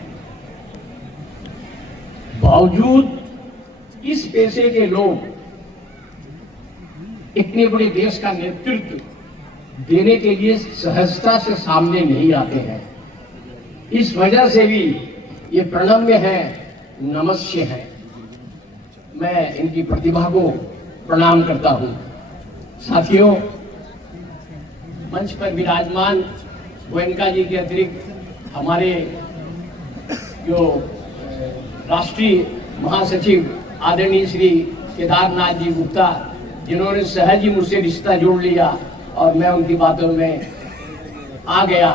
बावजूद इस पेशे के लोग इतने बड़े देश का नेतृत्व देने के लिए सहजता से सामने नहीं आते हैं। इस वजह से भी ये प्रणम्य है, नमस्य है। मैं इनकी प्रतिभा को प्रणाम करता हूं। साथियों, मंच पर विराजमान गोयनका जी के अतिरिक्त हमारे जो राष्ट्रीय महासचिव आदरणीय श्री केदारनाथ जी गुप्ता, जिन्होंने सहज ही मुझसे रिश्ता जोड़ लिया और मैं उनकी बातों में आ गया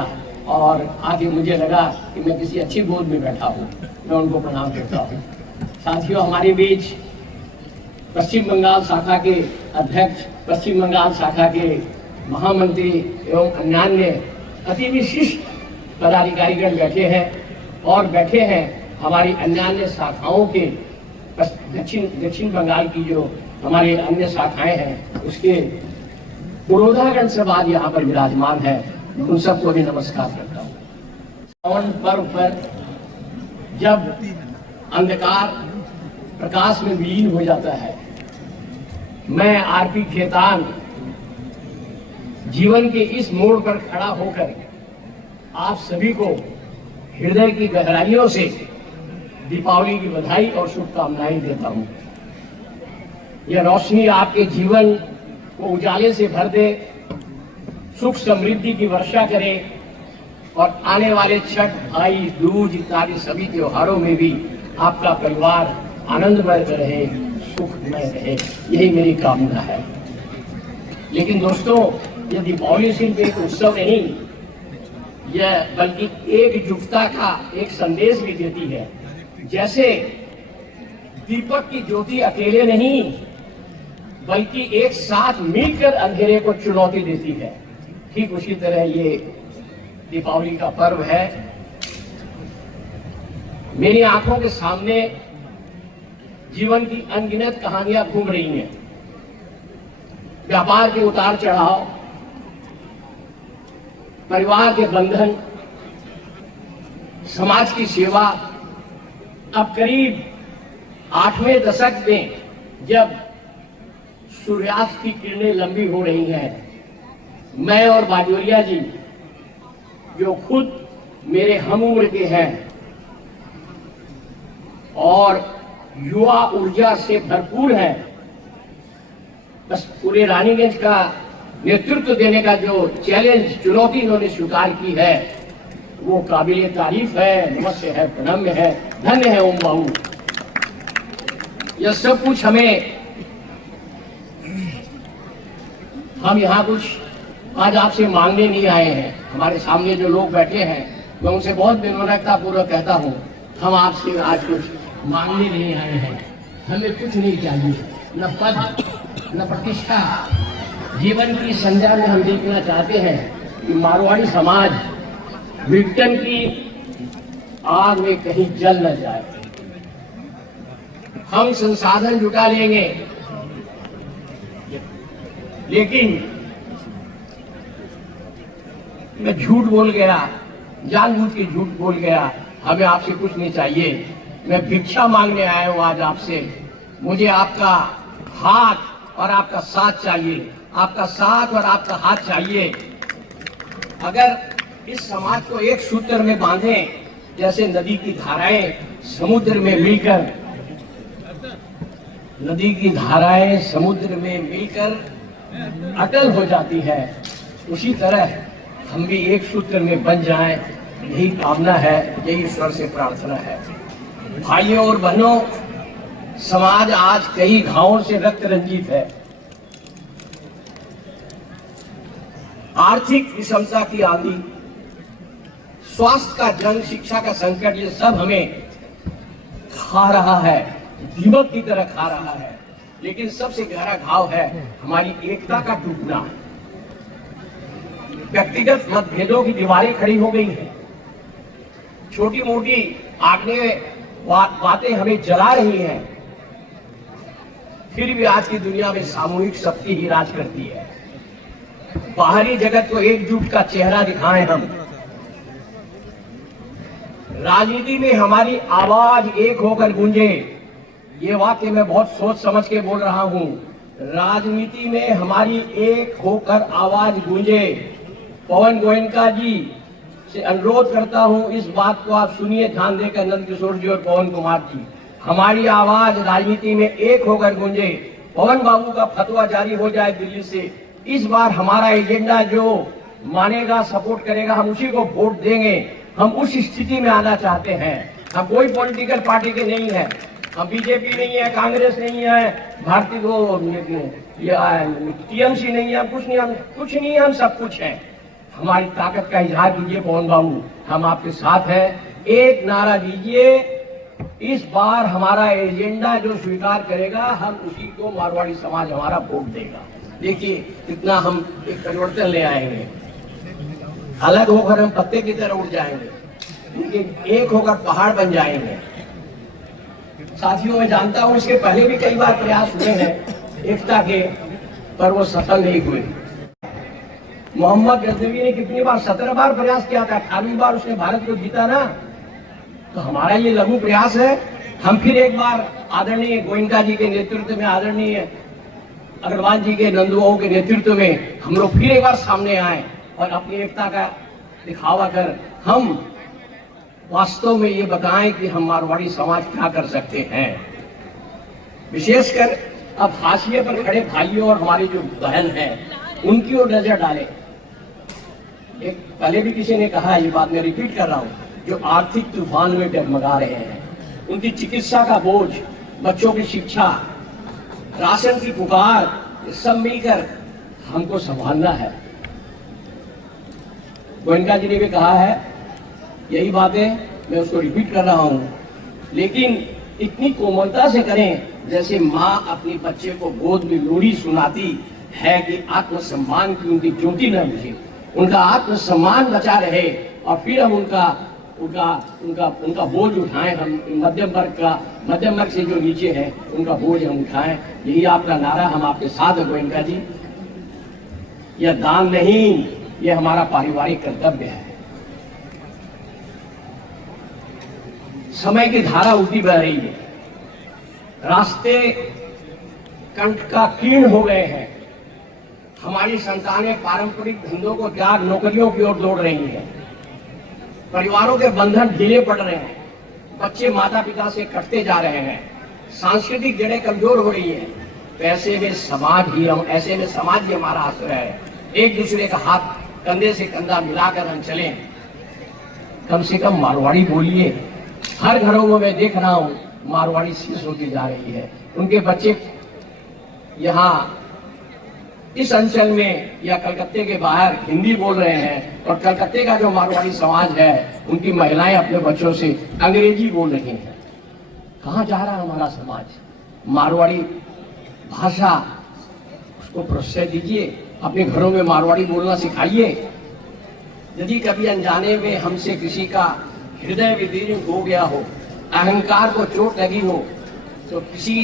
और आगे मुझे लगा कि मैं किसी अच्छी गोद में बैठा हूँ, मैं उनको प्रणाम करता हूँ। साथियों, हमारे बीच पश्चिम बंगाल शाखा के अध्यक्ष, पश्चिम बंगाल शाखा के महामंत्री एवं अन्यान्य अति विशिष्ट पदाधिकारीगण बैठे हैं और बैठे हैं हमारी अन्यान्य शाखाओं के दक्षिण बंगाल की जो हमारे अन्य शाखाएं हैं उसके पुरोधागण समाज यहाँ पर विराजमान है। उन सबको भी नमस्कार करता हूँ। सावन पर्व पर जब अंधकार प्रकाश में विलीन हो जाता है, मैं आरपी खेतान जीवन के इस मोड़ पर खड़ा होकर आप सभी को हृदय की गहराइयों से दीपावली की बधाई और शुभकामनाएं देता हूं। यह रोशनी आपके जीवन को उजाले से भर दे, सुख समृद्धि की वर्षा करे और आने वाले छठ, भाई दूज इत्यादि सभी त्योहारों में भी आपका परिवार आनंदमय रहे, सुखमय रहे, यही मेरी कामना है। लेकिन दोस्तों, यह दीपावली सिर्फ एक उत्सव नहीं, यह बल्कि एकजुटता का एक संदेश भी देती है। जैसे दीपक की ज्योति अकेले नहीं बल्कि एक साथ मिलकर अंधेरे को चुनौती देती है, ठीक उसी तरह ये दीपावली का पर्व है। मेरी आंखों के सामने जीवन की अनगिनत कहानियां घूम रही हैं। व्यापार के उतार चढ़ाव, परिवार के बंधन, समाज की सेवा। अब करीब 8वें दशक में जब सूर्यास्त की किरणें लंबी हो रही हैं, मैं और बाजोरिया जी, जो खुद मेरे हम उम्र के हैं और युवा ऊर्जा से भरपूर है। बस पूरे रानीगंज का नेतृत्व देने का जो चैलेंज, चुनौती इन्होंने स्वीकार की है, वो काबिले तारीफ है, नमस्य है, प्रणम्य है, धन्य है ओम बाबू। यह सब कुछ हम यहाँ कुछ आज आपसे मांगने नहीं आए हैं। हमारे सामने जो लोग बैठे हैं, मैं उनसे बहुत विनम्रता पूर्वक कहता हूँ, हम आपसे आज कुछ मांगने नहीं आए हैं। हमें कुछ नहीं चाहिए, न पद न प्रतिष्ठा। जीवन की संध्या में हम देखना चाहते हैं कि मारवाड़ी समाज विघटन की आग में कहीं जल न जाए। हम संसाधन जुटा लेंगे, लेकिन मैं झूठ बोल गया, जानबूझ के झूठ बोल गया। हमें आपसे कुछ नहीं चाहिए, मैं भिक्षा मांगने आया हूं आज आपसे। मुझे आपका हाथ और आपका साथ चाहिए, आपका साथ और आपका हाथ चाहिए। अगर इस समाज को एक सूत्र में बांधें, जैसे नदी की धाराएं समुद्र में मिलकर, नदी की धाराएं समुद्र में मिलकर अटल हो जाती है, उसी तरह हम भी एक सूत्र में बन जाएं, यही कामना है, यही ईश्वर से प्रार्थना है। भाइयों और बहनों, समाज आज कई घावों से रक्त रंजित है। आर्थिक विषमता की आंधी, स्वास्थ्य का जंग, शिक्षा का संकट, ये सब हमें खा रहा है, दीमक की तरह खा रहा है। लेकिन सबसे गहरा घाव है हमारी एकता का टूटना। व्यक्तिगत मतभेदों की दीवारें खड़ी हो गई हैं, छोटी मोटी आग्नेय बातें हमें जला रही हैं, फिर भी आज की दुनिया में सामूहिक शक्ति ही राज करती है। बाहरी जगत को एकजुट का चेहरा दिखाएं हम। राजनीति में हमारी आवाज एक होकर गूंजे, ये वाक्य मैं बहुत सोच समझ के बोल रहा हूं। राजनीति में हमारी एक होकर आवाज गूंजे। पवन गोयनका जी से अनुरोध करता हूं, इस बात को आप सुनिए ध्यान देकर, नंद किशोर जी और पवन कुमार जी। हमारी आवाज राजनीति में एक होकर गूंजे। पवन बाबू का फतवा जारी हो जाए दिल्ली से, इस बार हमारा एजेंडा जो मानेगा, सपोर्ट करेगा, हम उसी को वोट देंगे। हम उस स्थिति में आना चाहते हैं। हम कोई पॉलिटिकल पार्टी के नहीं है, हम बीजेपी नहीं है, कांग्रेस नहीं है, भारतीय टीएमसी नहीं है, हम कुछ नहीं, हम सब कुछ हैं। हमारी ताकत का इजहार कीजिए पवन बाबू, हम आपके साथ हैं। एक नारा दीजिए, इस बार हमारा एजेंडा जो स्वीकार करेगा, हम उसी को मारवाड़ी समाज हमारा वोट देगा। देखिए कितना हम एक परिवर्तन ले आएंगे। अलग होकर हम पत्ते की तरह उड़ जाएंगे, लेकिन एक होकर पहाड़ बन जाएंगे। साथियों, मैं जानता हूं इसके पहले भी कई बार प्रयास हुए हैं एकता के, पर वो सफल नहीं हुए। मोहम्मद गजनवी ने कितनी बार, 17 बार प्रयास किया था, 18वीं बार उसने भारत को जीता ना। तो हमारा ये लघु प्रयास है। हम फिर एक बार आदरणीय गोयनका जी के नेतृत्व में, आदरणीय अग्रवाल जी के, नंदुबाबू के नेतृत्व में हम लोग फिर एक बार सामने आए और अपनी एकता का दिखावा कर हम वास्तव में ये बताएं कि हम मारवाड़ी समाज क्या कर सकते हैं। विशेषकर अब हाशिए पर खड़े भाइयों और हमारी जो बहन है, उनकी ओर नजर डालें। एक पहले भी किसी ने कहा, ये बात मैं रिपीट कर रहा हूं, जो आर्थिक तूफान में डगमगा रहे हैं, उनकी चिकित्सा का बोझ, बच्चों की शिक्षा, राशन की पुकार, सब मिलकर हमको संभालना है। गोयनका जी ने भी कहा है, यही बातें मैं उसको रिपीट कर रहा हूं, लेकिन इतनी कोमलता से करें जैसे माँ अपने बच्चे को गोद में लोरी सुनाती है कि आत्मसम्मान की उनकी ज्योति न बुझे, उनका आत्मसम्मान बचा रहे, और फिर हम उनका बोझ उठाएं। हम मध्यम वर्ग से जो नीचे है उनका बोझ हम उठाएं। यही आपका नारा, हम आपके साथ हैं गोयनका जी। यह दान नहीं, यह हमारा पारिवारिक कर्तव्य है। समय की धारा उल्टी बह रही है, रास्ते कंठ का कीर्ण हो गए हैं। हमारी संतानें पारंपरिक धंधों को त्याग नौकरियों की ओर दौड़ रही हैं। परिवारों के बंधन ढीले पड़ रहे हैं, बच्चे माता पिता से कटते जा रहे हैं। सांस्कृतिक जड़ें कमजोर हो रही हैं, तो ऐसे में समाज ही हमारा आश्रय है। एक दूसरे का हाथ कंधे से कंधा मिलाकर हम चलें। कम से कम मारवाड़ी बोलिए। हर घरों में मैं देख रहा हूँ मारवाड़ी शेष होती जा रही है। उनके बच्चे यहाँ इस अंचल में या कलकत्ते के बाहर हिंदी बोल रहे हैं, और कलकत्ते का जो मारवाड़ी समाज है उनकी महिलाएं अपने बच्चों से अंग्रेजी बोल रही हैं। कहाँ जा रहा है हमारा समाज? मारवाड़ी भाषा उसको प्रोत्साहन दीजिए, अपने घरों में मारवाड़ी बोलना सिखाइए। यदि कभी अनजाने में हमसे किसी का हृदय विदीर्ण हो गया हो, अहंकार को चोट लगी हो, तो किसी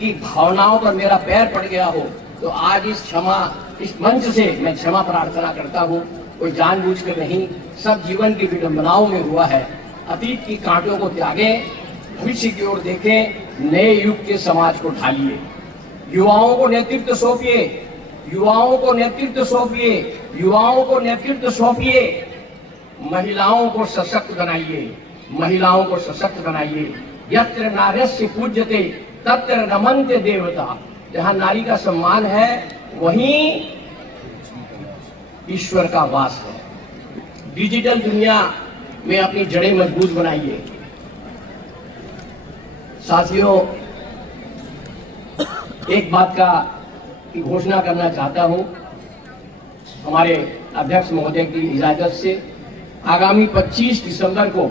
की भावनाओं पर मेरा पैर पड़ गया हो, तो आज इस मंच से मैं क्षमा प्रार्थना करता हूँ। कोई जानबूझकर नहीं, सब जीवन की विडंबनाओं में हुआ है। अतीत की कांटों को त्यागें, भविष्य की ओर देखें, नए युग के समाज को ढालिए। युवाओं को नेतृत्व सौंपिए, युवाओं को नेतृत्व सौंपिए, युवाओं को नेतृत्व सौंपिए। महिलाओं को सशक्त बनाइए, महिलाओं को सशक्त बनाइए। यत्र नार्यस्य पूज्यते तत्र नमन्ते देवता। जहाँ नारी का सम्मान है वहीं ईश्वर का वास है। डिजिटल दुनिया में अपनी जड़ें मजबूत बनाइए। साथियों, एक बात की घोषणा करना चाहता हूं, हमारे अध्यक्ष महोदय की इजाजत से आगामी 25 दिसंबर को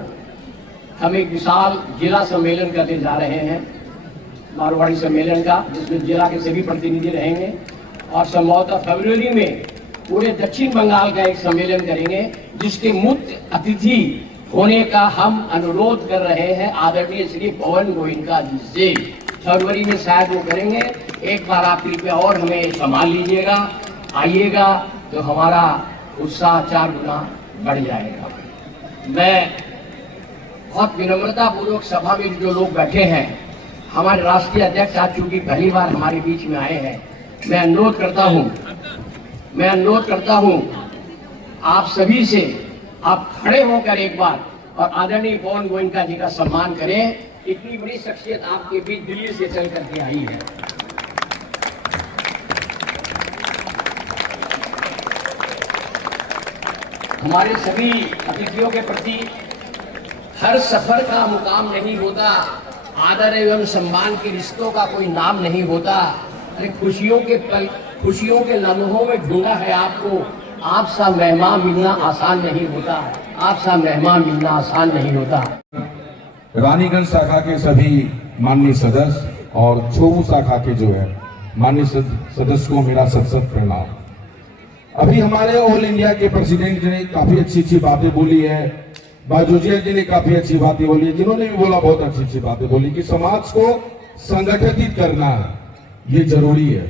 हम एक विशाल जिला सम्मेलन करने जा रहे हैं, मारवाड़ी सम्मेलन का, जिसमें जिला के सभी प्रतिनिधि रहेंगे। और संभवतः फरवरी में पूरे दक्षिण बंगाल का एक सम्मेलन करेंगे, जिसके मुख्य अतिथि होने का हम अनुरोध कर रहे हैं आदरणीय श्री पवन गोयनका जी से। फरवरी में शायद वो करेंगे। एक बार आप कृपया और हमें संभाल लीजिएगा, आइएगा, तो हमारा उत्साह 4 गुना बढ़ जाएगा। मैं बहुत विनम्रता पूर्वक सभा में जो लोग बैठे हैं, हमारे राष्ट्रीय अध्यक्ष आज चूंकि पहली बार हमारे बीच में आए हैं, मैं अनुरोध करता हूं आप सभी से, आप खड़े होकर एक बार और आदरणीय पवन गोयनका जी का सम्मान करें। इतनी बड़ी शख्सियत आपके बीच दिल्ली से चल करके आई है। हमारे सभी अतिथियों के प्रति हर सफर का मुकाम नहीं होता, आदर एवं सम्मान के रिश्तों का कोई नाम नहीं होता। अरे खुशियों के लम्हों में ढूंढा है आपको। आप सा मेहमान मिलना आसान नहीं होता, आप सा मेहमान मिलना आसान नहीं होता। रानीगंज शाखा के सभी माननीय सदस्य और छोरू शाखा के जो है माननीय सदस्य को मेरा सत प्रणाम। अभी हमारे ऑल इंडिया के प्रेसिडेंट ने काफी अच्छी बातें बोली है, बाजोजिया जी ने काफी अच्छी बातें बोली है, जिन्होंने भी बोला बहुत अच्छी बातें बोली कि समाज को संगठित करना ये जरूरी है,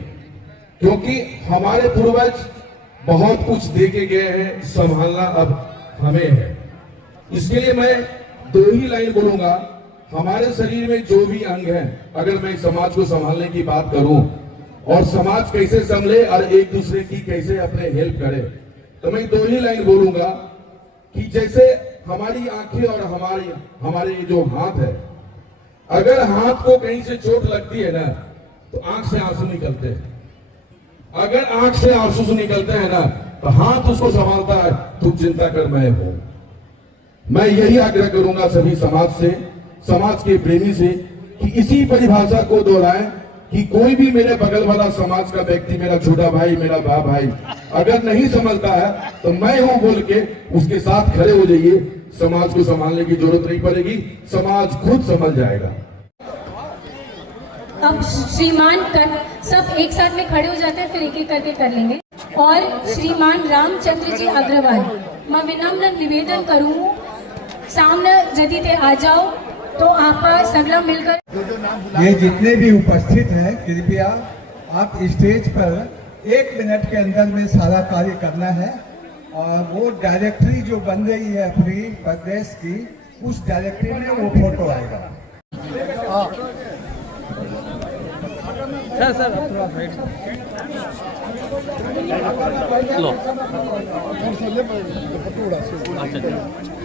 क्योंकि हमारे पूर्वज बहुत कुछ दे के गए हैं, संभालना अब हमें है। इसके लिए मैं 2 ही लाइन बोलूंगा। हमारे शरीर में जो भी अंग है, अगर मैं समाज को संभालने की बात करूं और समाज कैसे संभले और एक दूसरे की कैसे अपने हेल्प करे, तो मैं 2 ही लाइन बोलूंगा कि जैसे हमारी आंखें और हमारे जो हाथ है, अगर हाथ को कहीं से चोट लगती है ना, तो आंख से आंसू निकलते हैं। अगर आंख से आंसू निकलते हैं ना, तो हाथ उसको संभालता है, तू चिंता कर मैं हूं। मैं यही आग्रह करूंगा सभी समाज से, समाज के प्रेमी से, कि इसी परिभाषा को दोहराएं कि कोई भी मेरे बगल वाला समाज का व्यक्ति, मेरा छोटा भाई, मेरा भाई, अगर नहीं समझता है तो मैं हूं बोल के उसके साथ खड़े हो जाइए। समाज को संभालने की जरूरत नहीं पड़ेगी, समाज खुद समझ जाएगा। अब श्रीमान सब एक साथ में खड़े हो जाते हैं, फिर एक करके कर लेंगे। और श्रीमान रामचंद्र जी अग्रवाल, मैं विनम्र निवेदन करूँ सामने यदि ते आ जाओ तो आपका सगला मिलकर। ये जितने भी उपस्थित हैं, कृपया आप स्टेज पर 1 मिनट के अंदर में सारा कार्य करना है, और वो डायरेक्टरी जो बन रही है अपनी प्रदेश की, उस डायरेक्टरी में वो फोटो आएगा। सर थोड़ा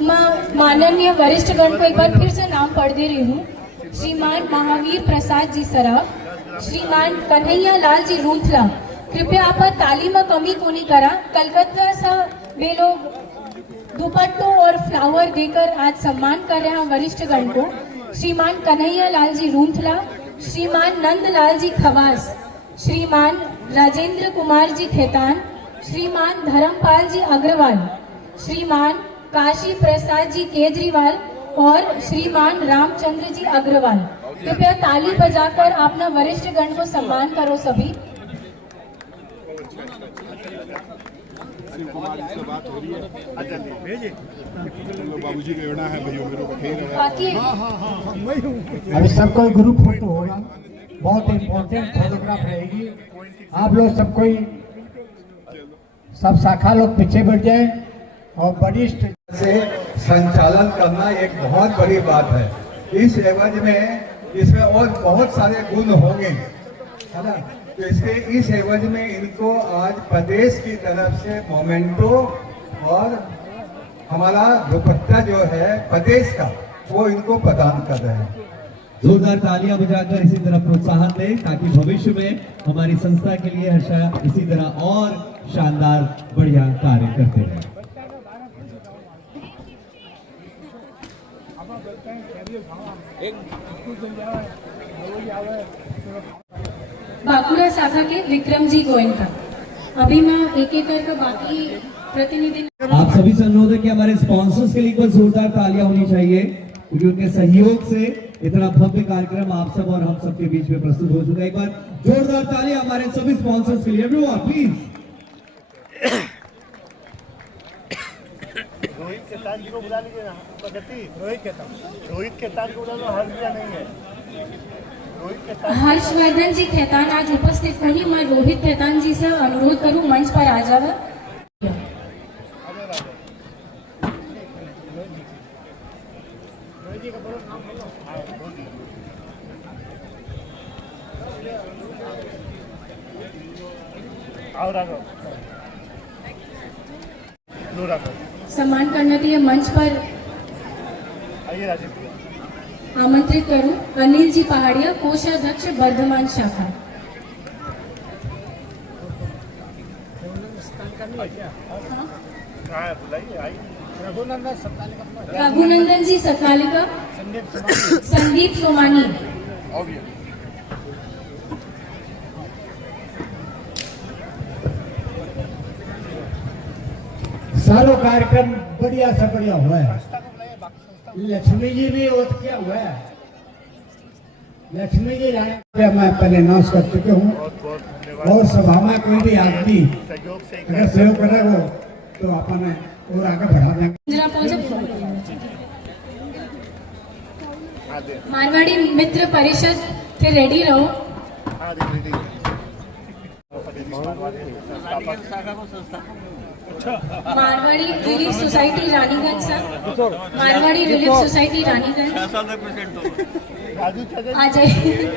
मैं माननीय वरिष्ठगण को एक बार फिर से नाम पढ़ दे रही हूँ। श्रीमान महावीर प्रसाद जी सराफ, श्रीमान कन्हैया लाल जी रूंथला, कृपया आपण तालीम कमी कोणी करा। कलकत्ता से वे लोग दुपट्टों और फ्लावर देकर आज सम्मान कर रहे हैं वरिष्ठ गण को। श्रीमान कन्हैया लाल जी रूंथला, श्रीमान नंदलाल जी खवास, श्रीमान राजेंद्र कुमार जी खेतान, श्रीमान धर्मपाल जी अग्रवाल, श्रीमान काशी प्रसाद जी केजरीवाल और श्रीमान रामचंद्र जी अग्रवाल। कृपया ताली बजाकर अपना वरिष्ठ गण को सम्मान करो सभी। बाकी अभी सबको ग्रुप फोटो होगा, बहुत इम्पोर्टेंट फोटोग्राफ रहेगी। आप लोग सब कोई सब शाखा लोग पीछे बैठ जाए और वरिष्ठ से संचालन करना एक बहुत बड़ी बात है। इस एवज में इसमें और बहुत सारे गुण होंगे, है ना। तो इसके इस एवज में इनको आज प्रदेश की तरफ से मोमेंटो और हमारा दुपट्टा जो है प्रदेश का, वो इनको प्रदान कर रहे हैं। जोरदार तालियां बजाकर इसी तरह प्रोत्साहन दें ताकि भविष्य में हमारी संस्था के लिए हमेशा इसी तरह और शानदार बढ़िया कार्य करते रहें। बांकुड़ा शाखा के विक्रम जी गोयनका। अभी मैं एक एक करके बाकी प्रतिनिधि। आप सभी से अनुरोध है कि हमारे स्पॉन्सर्स के लिए एक बार जोरदार तालियां होनी चाहिए, क्योंकि उनके सहयोग से इतना भव्य कार्यक्रम आप सब और हम सब के बीच में प्रस्तुत हो चुका है। एक बार जोरदार तालियां हमारे सभी स्पॉन्सर्स के लिए। Everyone please. रोहित केतान जी को बुला लीजिए ना। रोहित केतान को बुला लो, हर दिया नहीं है। हर्षवर्धन जी खेतान आज उपस्थित होनी। मैं रोहित खेतान जी से अनुरोध करूं मंच पर आ जावे। सम्मान करने के लिए मंच पर आमंत्रित करूं अनिल जी पहाड़िया, कोषाध्यक्ष वर्धमान शाखा। रघुनंदन जी सतनालिका, संदीप सोमानी। सारो कार्यक्रम बढ़िया से बढ़िया हुआ है। लक्ष्मी जी भी और क्या हुआ है, लक्ष्मी जी रानी मैं पहले नाश कर चुके हूँ। और सभा में कोई भी आदमी अगर सहयोग करेगा तो अपन और आगे बढ़ा देंगे। मारवाड़ी मित्र परिषद थे रेडी रहो। Marwari relief society Raniganj sir, Marwari relief society Raniganj आ जाइए।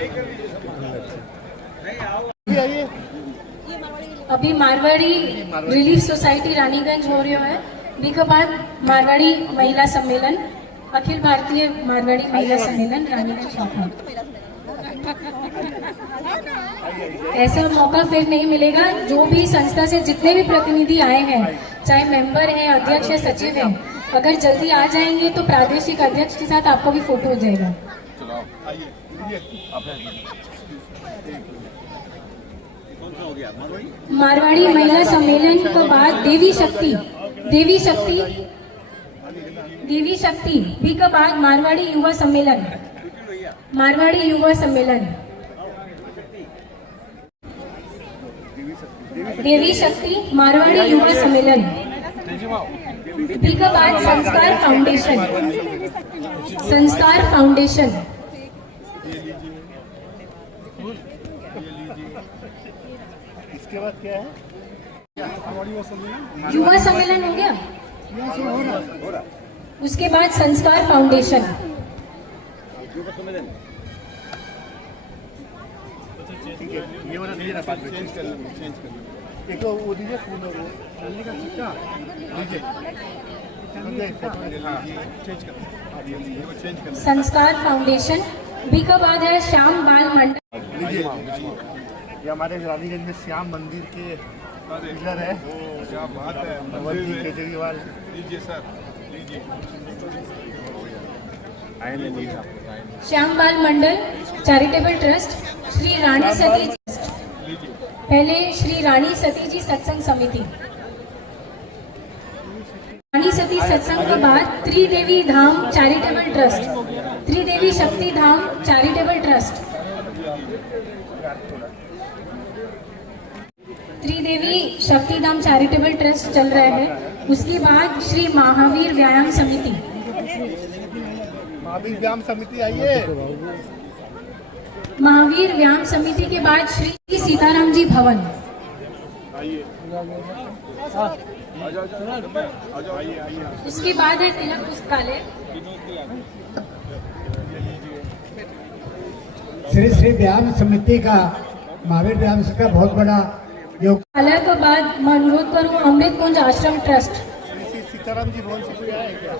अभी मारवाड़ी रिलीफ सोसाइटी रानीगंज हो रही है। इसके बाद मारवाड़ी महिला सम्मेलन, अखिल भारतीय मारवाड़ी महिला सम्मेलन रानीगंज शाखा। ऐसा मौका फिर नहीं मिलेगा। जो भी संस्था से जितने भी प्रतिनिधि आए हैं, चाहे मेंबर हैं, अध्यक्ष है, सचिव हैं, अगर जल्दी आ जाएंगे तो प्रादेशिक अध्यक्ष के साथ आपको भी फोटो हो जाएगा। मारवाड़ी महिला सम्मेलन के बाद देवी शक्ति भी के बाद मारवाड़ी युवा सम्मेलन, मारवाड़ी युवा सम्मेलन, देवी शक्ति मारवाड़ी युवा सम्मेलन, भी के बाद संस्कार फाउंडेशन। इसके बाद क्या है? युवा सम्मेलन हो गया। उसके बाद संस्कार फाउंडेशन। ये वाला दीजिए ना, बाद में चेंज कर लो। एक तो वो दीजिए, फूल और वो डालने का सिक्का दीजिए। संस्कार फाउंडेशन बी का बाद है श्याम बाल मंडल। ये हमारे रानीगंज में श्याम मंदिर के पिलर है। क्या बात है, केजरीवाल। लीजिए सर, लीजिए। श्याम बाल मंडल charitable trust, Shri Rani Sati trust. पहले श्री रानी सती जी सत्संग समिति, रानी सती सत्संग के बाद त्रिदेवी धाम charitable trust, Tridevi Shakti Dham charitable trust, Tridevi Shakti Dham charitable trust चल रहा है। उसके बाद श्री महावीर व्यायाम समिति, महावीर व्यायाम समिति आइए। महावीर व्यायाम समिति के बाद श्री सीताराम जी भवन, उसके बाद है तिलक पुस्तकालय, श्री व्यायाम समिति का, महावीर व्यायाम समिति का बहुत बड़ा योगशाला के बाद मैं अनुरोध करूँ अमृत कुंज आश्रम ट्रस्ट। श्री सीताराम जी भवन से कोई आया है क्या?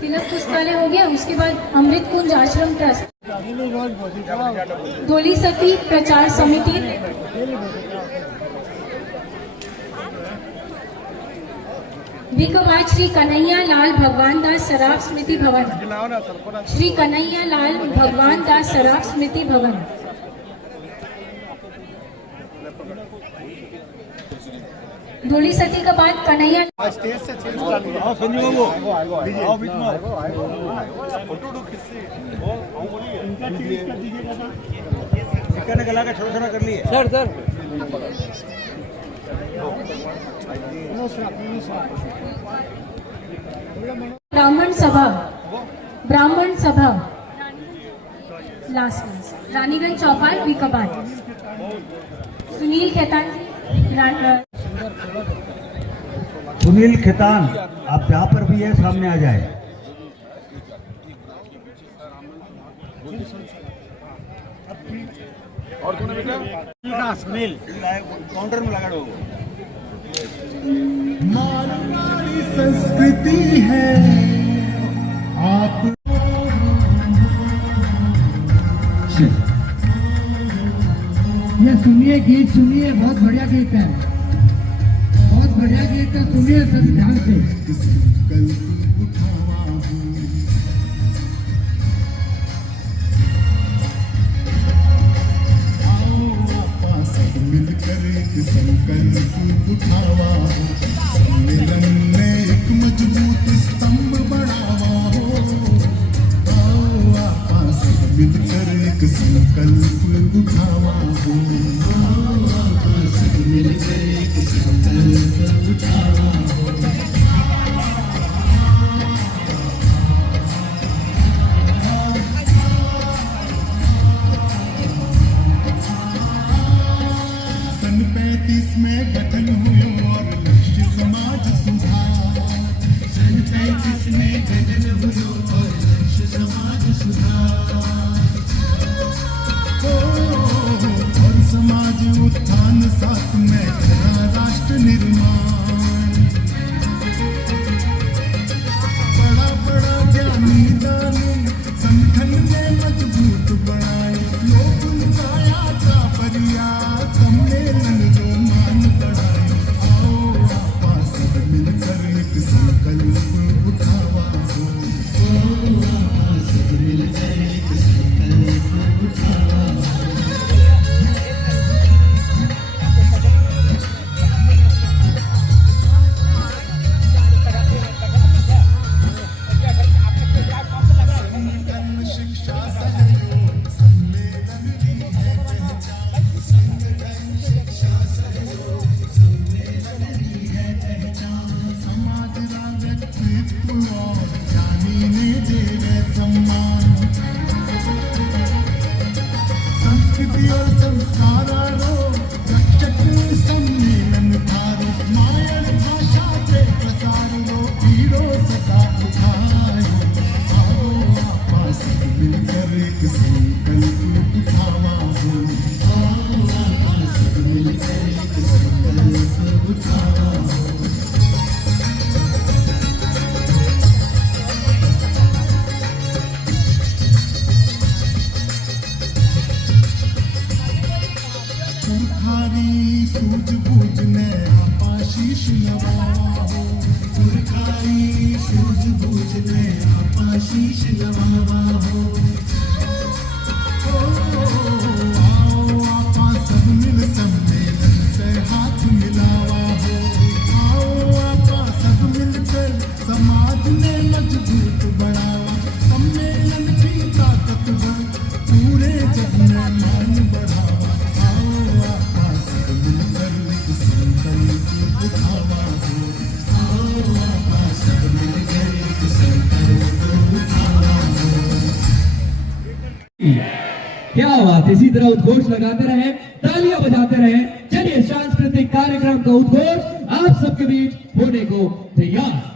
तिलक पुस्तकालय हो गया। उसके बाद अमृत कुंज आश्रम ट्रस्ट, डोली सती प्रचार समिति, बी के बाद श्री कन्हैया लाल भगवान दास सराफ स्मृति भवन, श्री कन्हैया लाल भगवान दास सराफ स्मृति भवन, डोली सती के बाद कन्हैया स्टेज से चेंज कर लिया। आओ संजू बाबू, आओ बीच में, फोटो उठो किससे? इनका चेंज कर दीजिएगा ना, सिक्का ने गला का छोटा छोटा कर लिए सर। ब्राह्मण सभा, ब्राह्मण सभा लास्ट रानीगंज चौपाल बीकाबाद, सुनील खेतान जी, सुनील खेतान, आप यहाँ पर भी है, सामने आ जाए। और कौन है बेटा? स्मेल काउंटर में लगा दो। मारवाड़ी संस्कृति है आप। ये सुनिए, गीत सुनिए, बहुत बढ़िया गीत है, बहुत बढ़िया गीत है, सुनिए सब ध्यान से। मिलकर एक संकल्प उठावा, सम्मेलन में एक मजबूत स्तंभ बढ़ावा हो। आओ आपस मिलकर एक संकल्प उठावा हो, आपस मिलकर एक संकल्प उठावा हो। में गठन हुआ और लक्ष्य समाज सुधार, सन 35 में गठन हुआ और लक्ष्य समाज सुधार, और समाज उत्थान साथ में राष्ट्र निर्माण। बड़ा बड़ा ज्ञानी दानी संगठन में मजबूत बनाए, लोग गाया था परिया सम्मेलन रोमान बढ़ाए। आओ आपस मिलकर एक संकल्प उठावा हो, आपस मिलकर एक संकल्प उठावा हो। शिक्षा सहयोग सम्मेलन की है पहचान, संगठन शिक्षा सहयोग सम्मेलन की है पहचान। समाज का व्यक्तित्व और जानी ने देवे सम्मान, संस्कृति और संस्कारो रक्षक सम्मेलन थारो। मायण भाषा के प्रसारो पीरो सदा उठायो। आओ आपस मिलकर एक संकल्प उठावा हो, आओ आपस मिलकर एक संकल्प उठावा। सूझबूझ ने आशीष नवावा हो, पुरखाई सूझबूझ ने आशीष नवावा हो। आओ आपा सब मिल सम्मेलन से हाथ मिलावा हो, आओ आपा सब मिलकर समाज ने मजबूत बनावा। सम्मेलन की ताकत पूरे जग में मान बढ़ावा। आओ आपा सब मिलकर एक संकल्प उठावा हो, आओ आपा सब मिलकर एक संकल्प उठावा हो। क्या बात, इसी तरह उद्घोष लगाते रहे, तालियां बजाते रहे। चलिए सांस्कृतिक कार्यक्रम का उद्घोष आप सबके बीच होने को तैयार।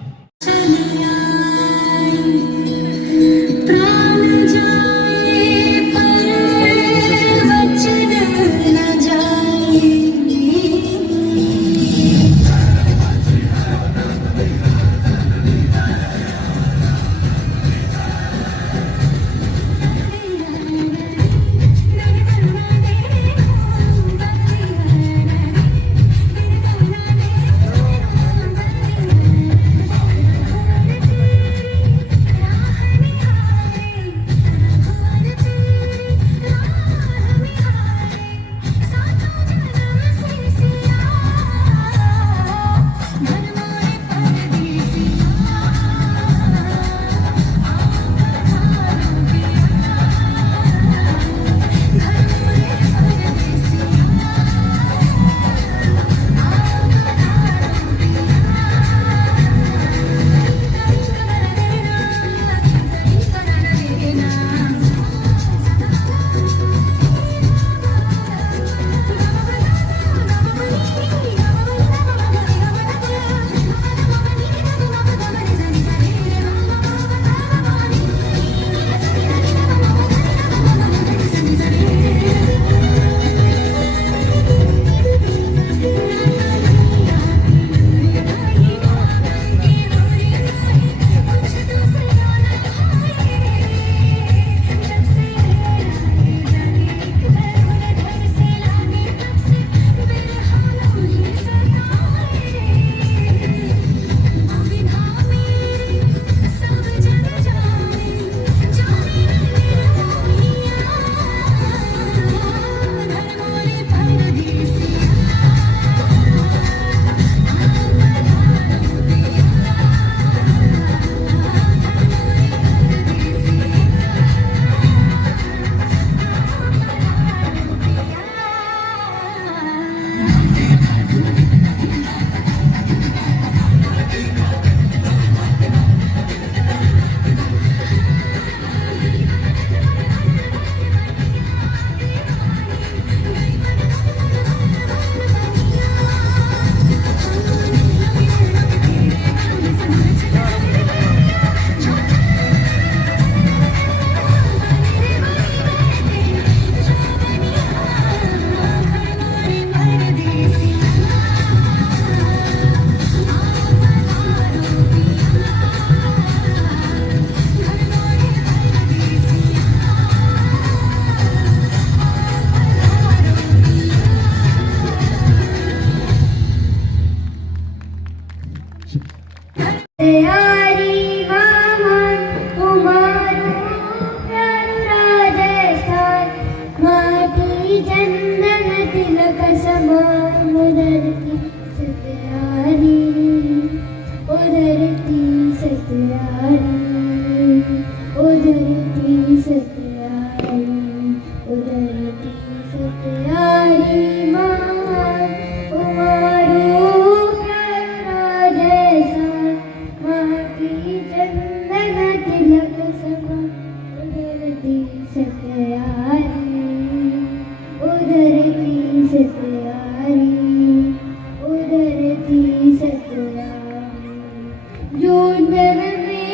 जो नर में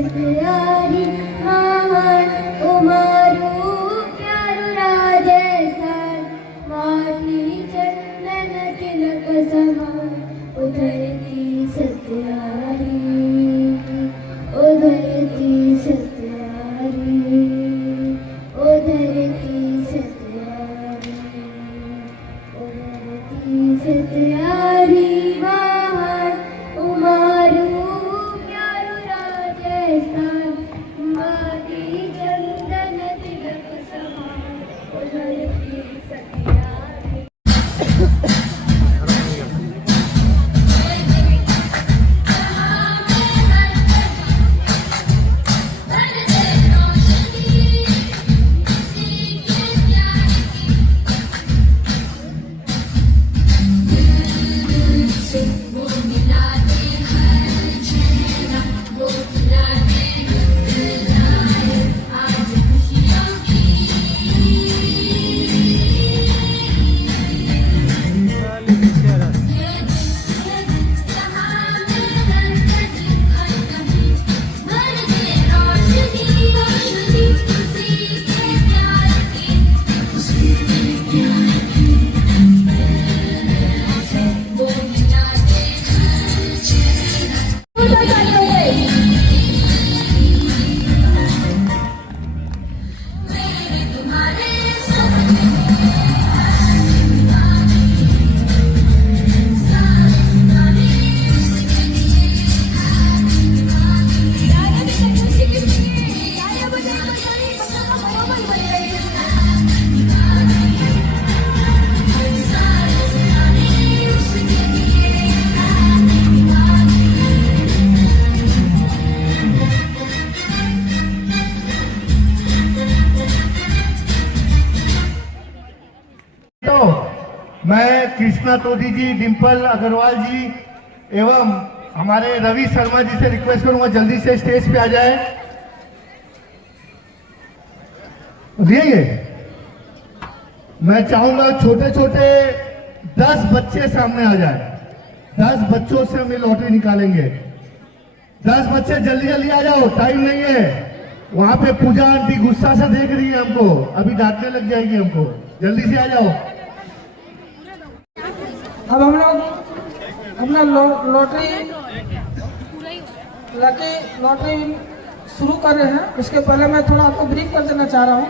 सत्यारी महान उमारू प्यारू राजस्थान माटी चंदन तिलक समान उधरती सत्यारी उधरती सत्यारी उधरती सत्यारी उधरती सत्यारी महान उमारू प्यारू राजस्थान माटी चंदन तिलक समान उधरती सत्यारी। मैं कृष्णा तोदी जी, डिम्पल अग्रवाल जी एवं हमारे रवि शर्मा जी से रिक्वेस्ट करूंगा जल्दी से स्टेज पे आ जाए। ये मैं चाहूंगा छोटे छोटे 10 बच्चे सामने आ जाए। 10 बच्चों से हम ये लॉटरी निकालेंगे। 10 बच्चे जल्दी जल्दी आ जाओ, टाइम नहीं है। वहां पे पूजा आंटी गुस्सा से देख रही है हमको, अभी डांटने लग जाएगी हमको। जल्दी से आ जाओ। अब हम लोग अपना लॉटरी लॉटरी शुरू कर रहे हैं। उसके पहले मैं थोड़ा आपको ब्रीफ कर देना चाह रहा हूँ।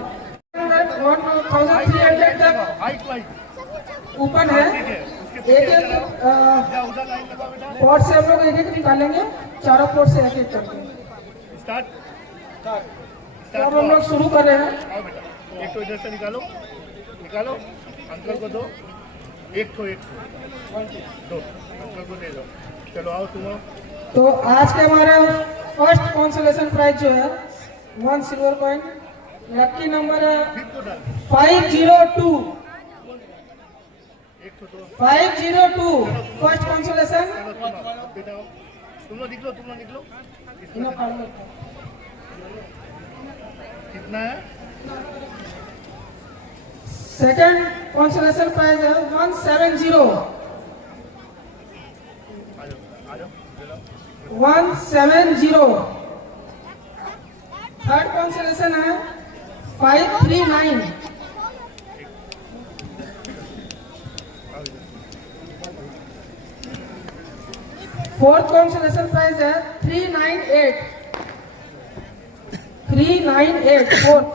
1300 तक ओपन है। एक पॉट से हम लोग एक निकालेंगे, चारों पॉट से एक करके। अब हम लोग शुरू कर रहे हैं। एक तो इधर से निकालो, निकालो, अंकल को दो, एक को दो, अंकल को दे दो। चलो आओ तुम। तो आज के हमारा फर्स्ट कंसोलेशन प्राइज जो है 1 silver coin, lucky number 502 first consolation. तुम लोग निकलो। कितना है? सेकंड कंसोलेशन प्राइज है 170 थर्ड कंसोलेशन है 539। फोर्थ कंसोलेशन प्राइज है 398 फोर्थ।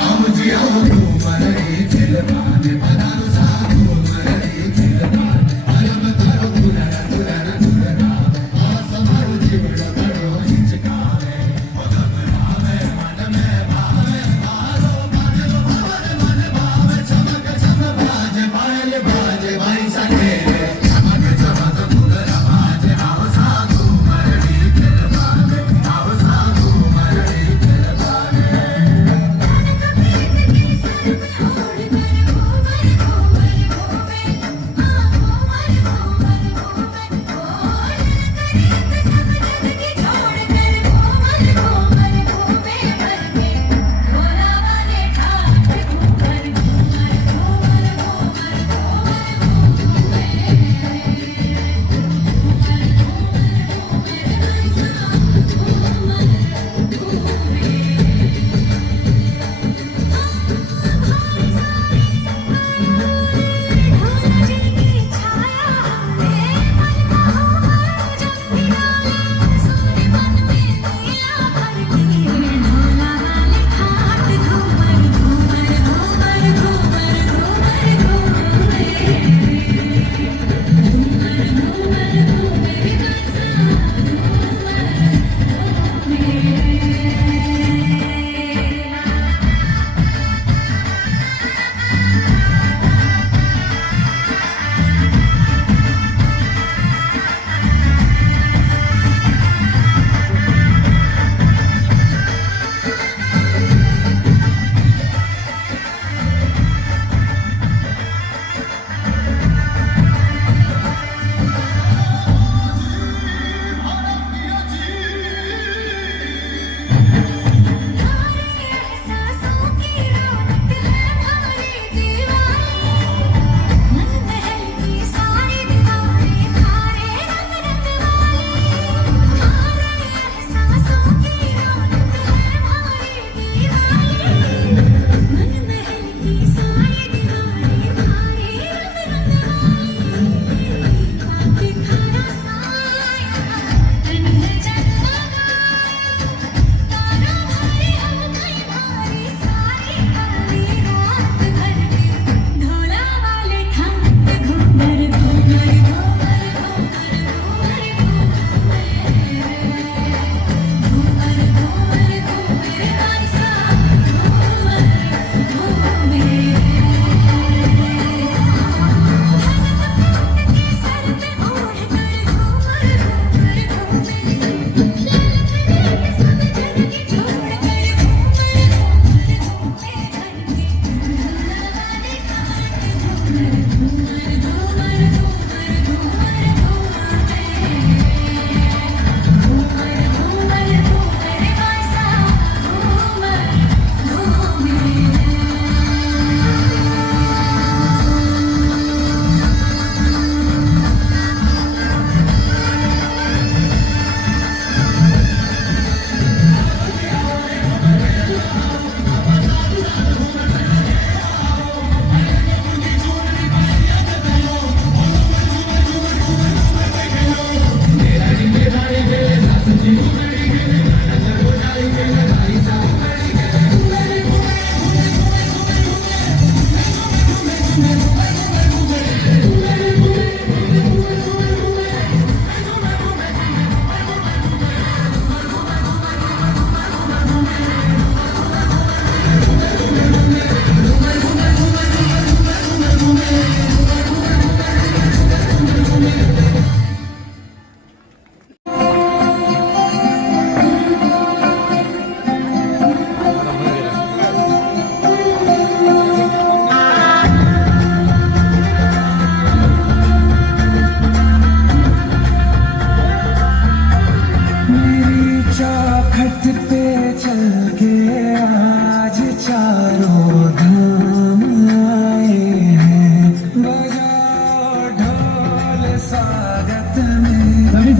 आओ जी आओ, मरे खिलवाने बना साधु मरे खिलवाने।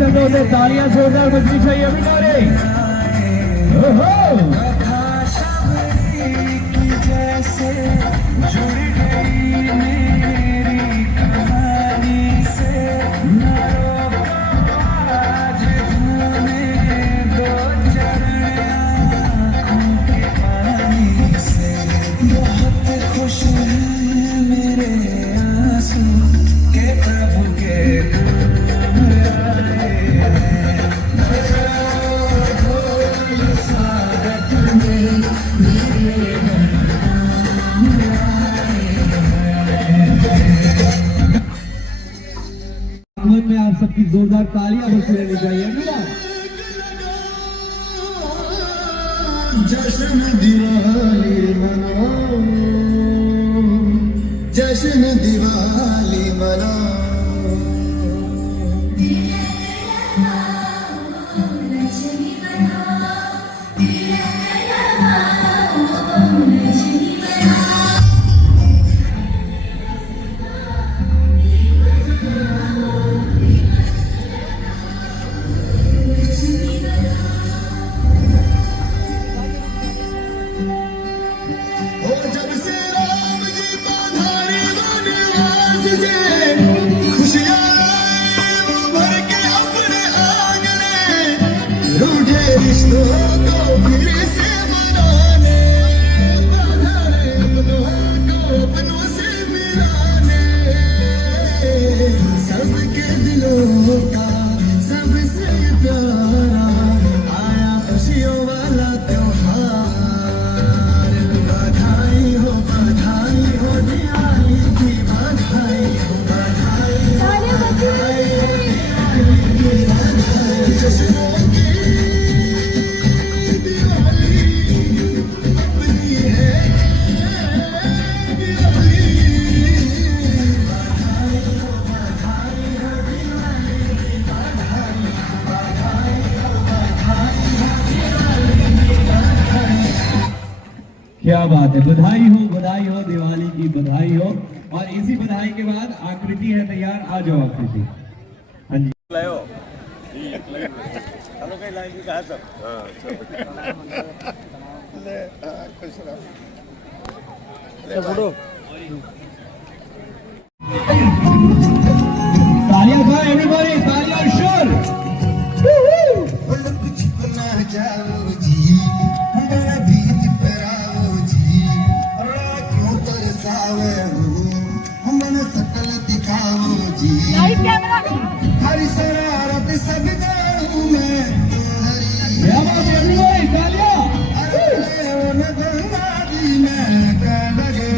पसंद होते तालियां जोरदार बजनी चाहिए everybody। ओहो में आप सबकी जोरदार तालियां बजती रहनी चाहिए। जश्न दिवाली मनाओ, जश्न दिवाली मनाओ। रिश्तों को फिर से मनाने, अपनों से मिलाने, सबके दिलों का सबसे प्यारा आया खुशियों वाला त्योहार। बधाई हो दिवाली की, बधाई हो दिवाली की, बधाई जश्नों की क्या बात है। बधाई हो दिवाली की, बधाई हो। और इसी बधाई के बाद आकृति है तैयार। आ जाओ आकृति। हाँ जी चलो कहीं लाइन की कहा सब। फोटो तालियां खाओ एवरीबॉडी, तालियां शोर। जाओ जी हमारा बीच पराओ जी, क्यों तरसावे हो हमने सकल दिखाओ जी। हरी शरारत सब गाँव में तालियां गंगा जी में कह लगे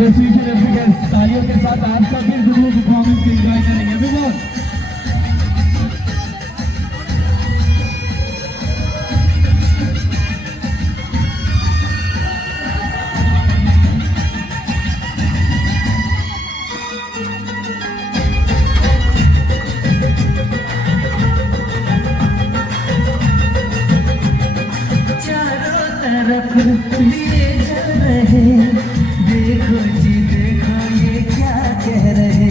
request each and every guest, तालियों के साथ आप सब भी जरूर परफॉर्मेंस को एंजॉय करेंगे everyone. तरफ लिए जा रहे, देखो जी देखो ये क्या कह रहे।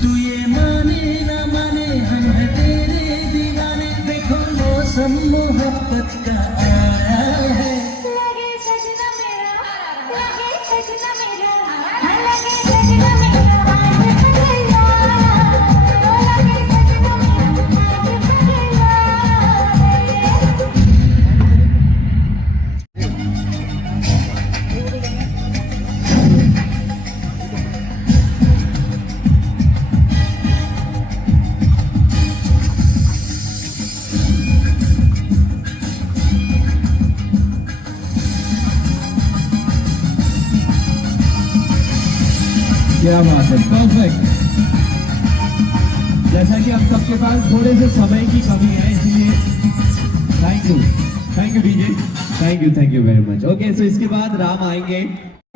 तू ये माने ना माने हम है तेरे दीवाने, देखो मौसम मोहब्बत का आया है। लगे सजना मेरा, लगे सजना मेरा, लगे सजना मेरा आज पगला, लगे सजना मेरा आज क्या बात है, परफेक्ट। जैसा कि हम सबके पास थोड़े से समय की कमी है, इसलिए thank you DJ, thank you very much. Okay, so इसके बाद राम आएंगे।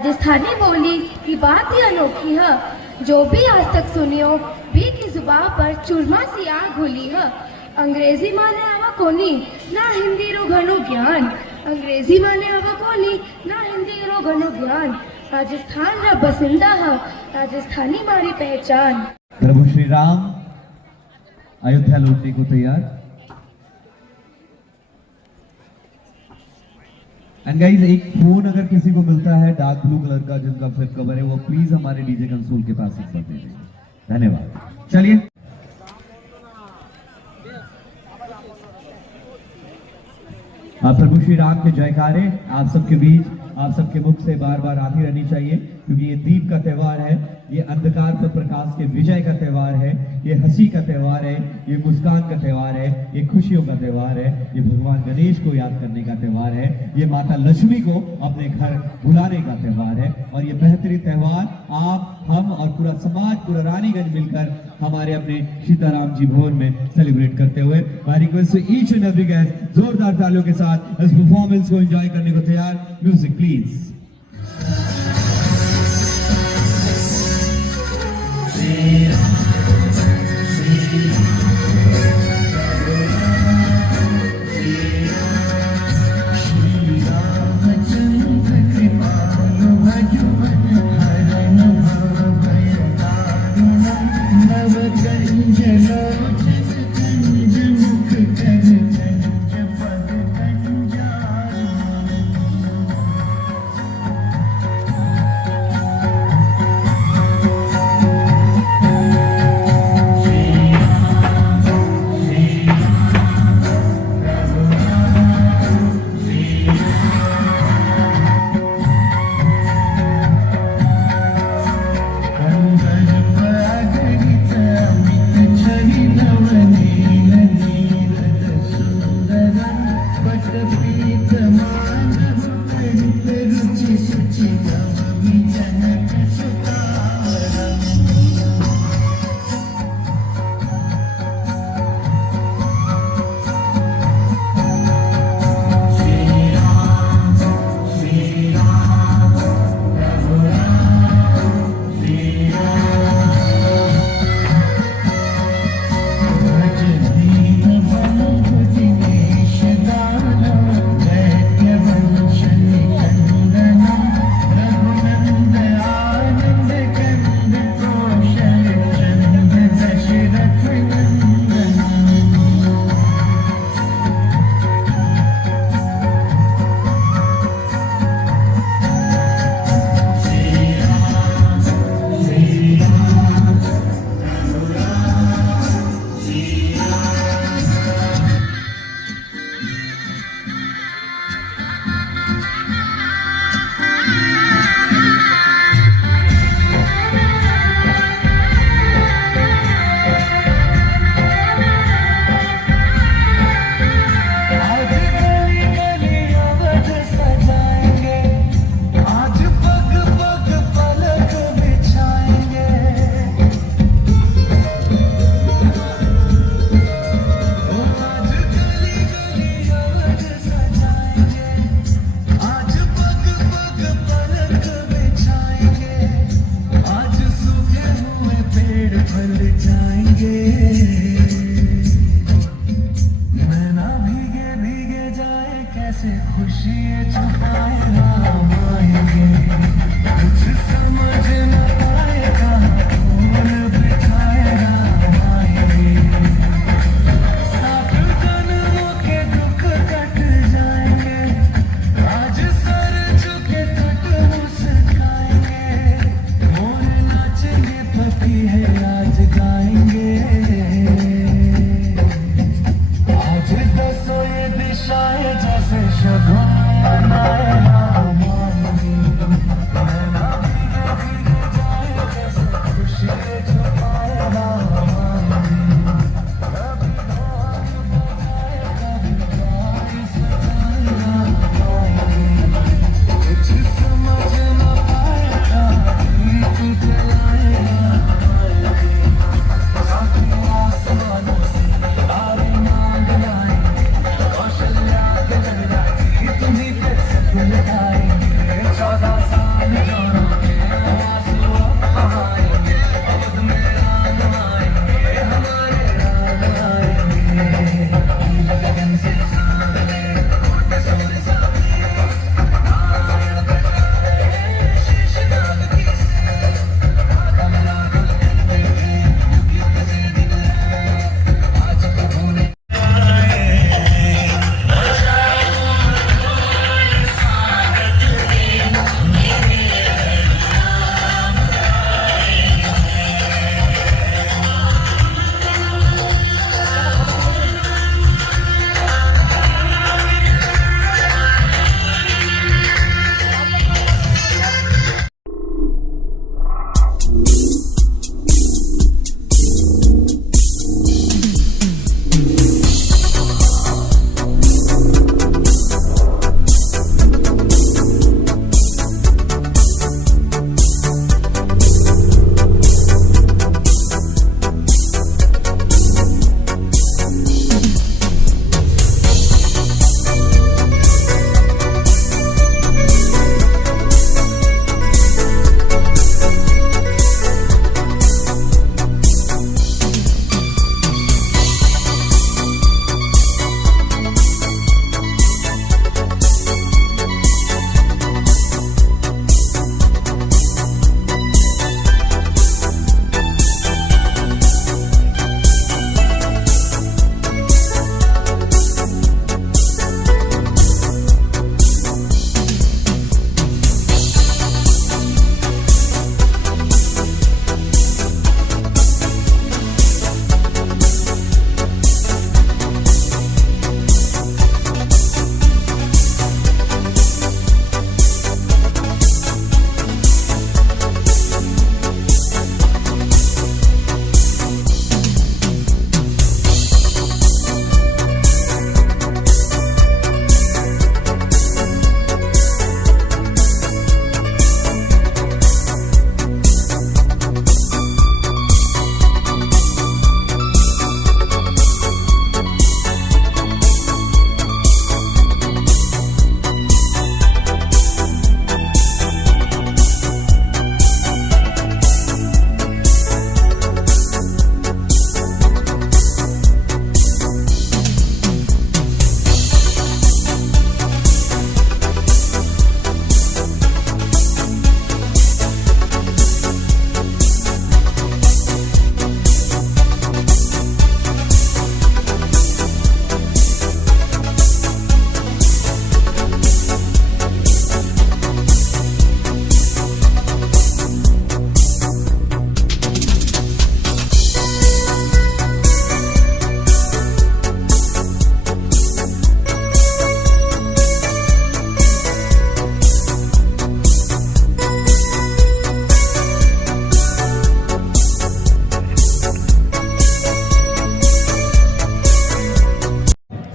राजस्थानी बोली की बात ही अनोखी है, जो भी आज तक सुनियो भी की जुबान पर चूरमा सी आग घुली है। अंग्रेजी माने आवा कोनी ना हिंदी रो घनो ज्ञान, अंग्रेजी माने आवा कोनी ना हिंदी रो घनो ज्ञान। राजस्थान रा बसिंदा है, राजस्थानी मारी पहचान। प्रभु श्री राम अयोध्या लौटने को तैयार। एंड गाइस, एक फोन अगर किसी को मिलता है डार्क ब्लू कलर का जिनका फ्लिप कवर है, वो प्लीज हमारे डीजे कंसोल के पास एक बार दे देंगे। धन्यवाद। चलिए, प्रभु श्री राम के जयकारे आप सबके बीच, आप सबके मुख से बार बार आती रहनी चाहिए, क्योंकि ये दीप का त्योहार है, ये अंधकार पर प्रकाश के विजय का त्योहार है, ये हंसी का त्योहार है, ये मुस्कान का त्योहार है, ये खुशियों का त्योहार है, ये भगवान गणेश को याद करने का त्योहार है, ये माता लक्ष्मी को अपने घर बुलाने का त्योहार है। और ये बेहतरीन त्योहार आप, हम और पूरा समाज, पूरा रानीगंज मिलकर हमारे अपने सीताराम जी भवन में सेलिब्रेट करते हुए, I request to each and every guest जोरदार तालियों के साथ इस परफॉर्मेंस को एंजॉय करने को तैयार। Music please.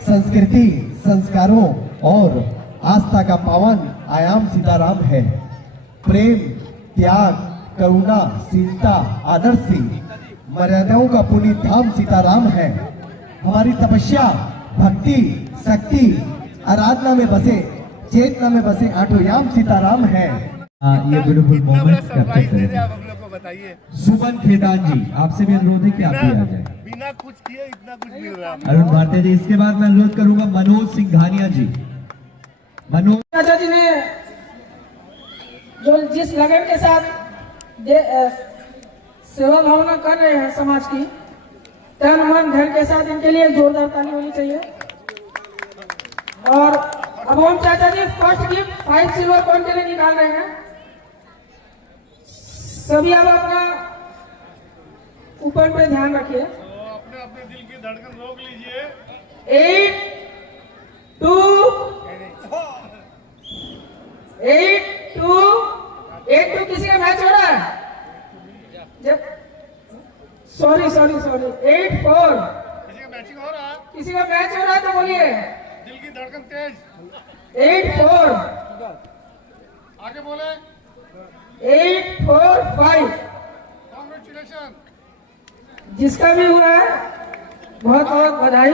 संस्कृति, संस्कारों और आस्था का पावन आयाम सीताराम है। प्रेम, त्याग, करुणा, शीलता, आदर्शी मर्यादाओं का पुनीत धाम सीताराम है। हमारी तपस्या, भक्ति, शक्ति, आराधना में बसे, चेतना में बसे आठों याम सीताराम है। ये ब्यूटीफुल मोमेंट्स कैप्चर करेंगे। सुमन खेतान जी, आपसे भी अनुरोध है कि आप भी आ जाए। बिना कुछ किए इतना कुछ मिल रहा है। अरुण भारती जी, इसके बाद मैं अनुरोध करूंगा मनोज सिंघानिया जी। मनोज चाचा जी ने जो जिस लगन के साथ सेवा भावना कर रहे हैं समाज की, तन मन धन के साथ, इनके लिए जोरदार ताली होनी चाहिए। और अब हम चाचा जी फर्स्ट गिफ्ट 5 सिल्वर कॉइन के लिए निकाल रहे हैं। सभी अब अपना ऊपर पे ध्यान रखिए। अपने अपने दिल की धड़कन रोक लीजिए। 8 2 8 2 किसी का मैच हो रहा है? सॉरी 8 4 किसी का मैचिंग हो रहा है? किसी का मैच हो रहा है तो बोलिए। दिल की धड़कन तेज। 8 4 आगे बोले। 8 4 5। कांग्रेचुलेशन। जिसका भी हुआ है बहुत बहुत बधाई।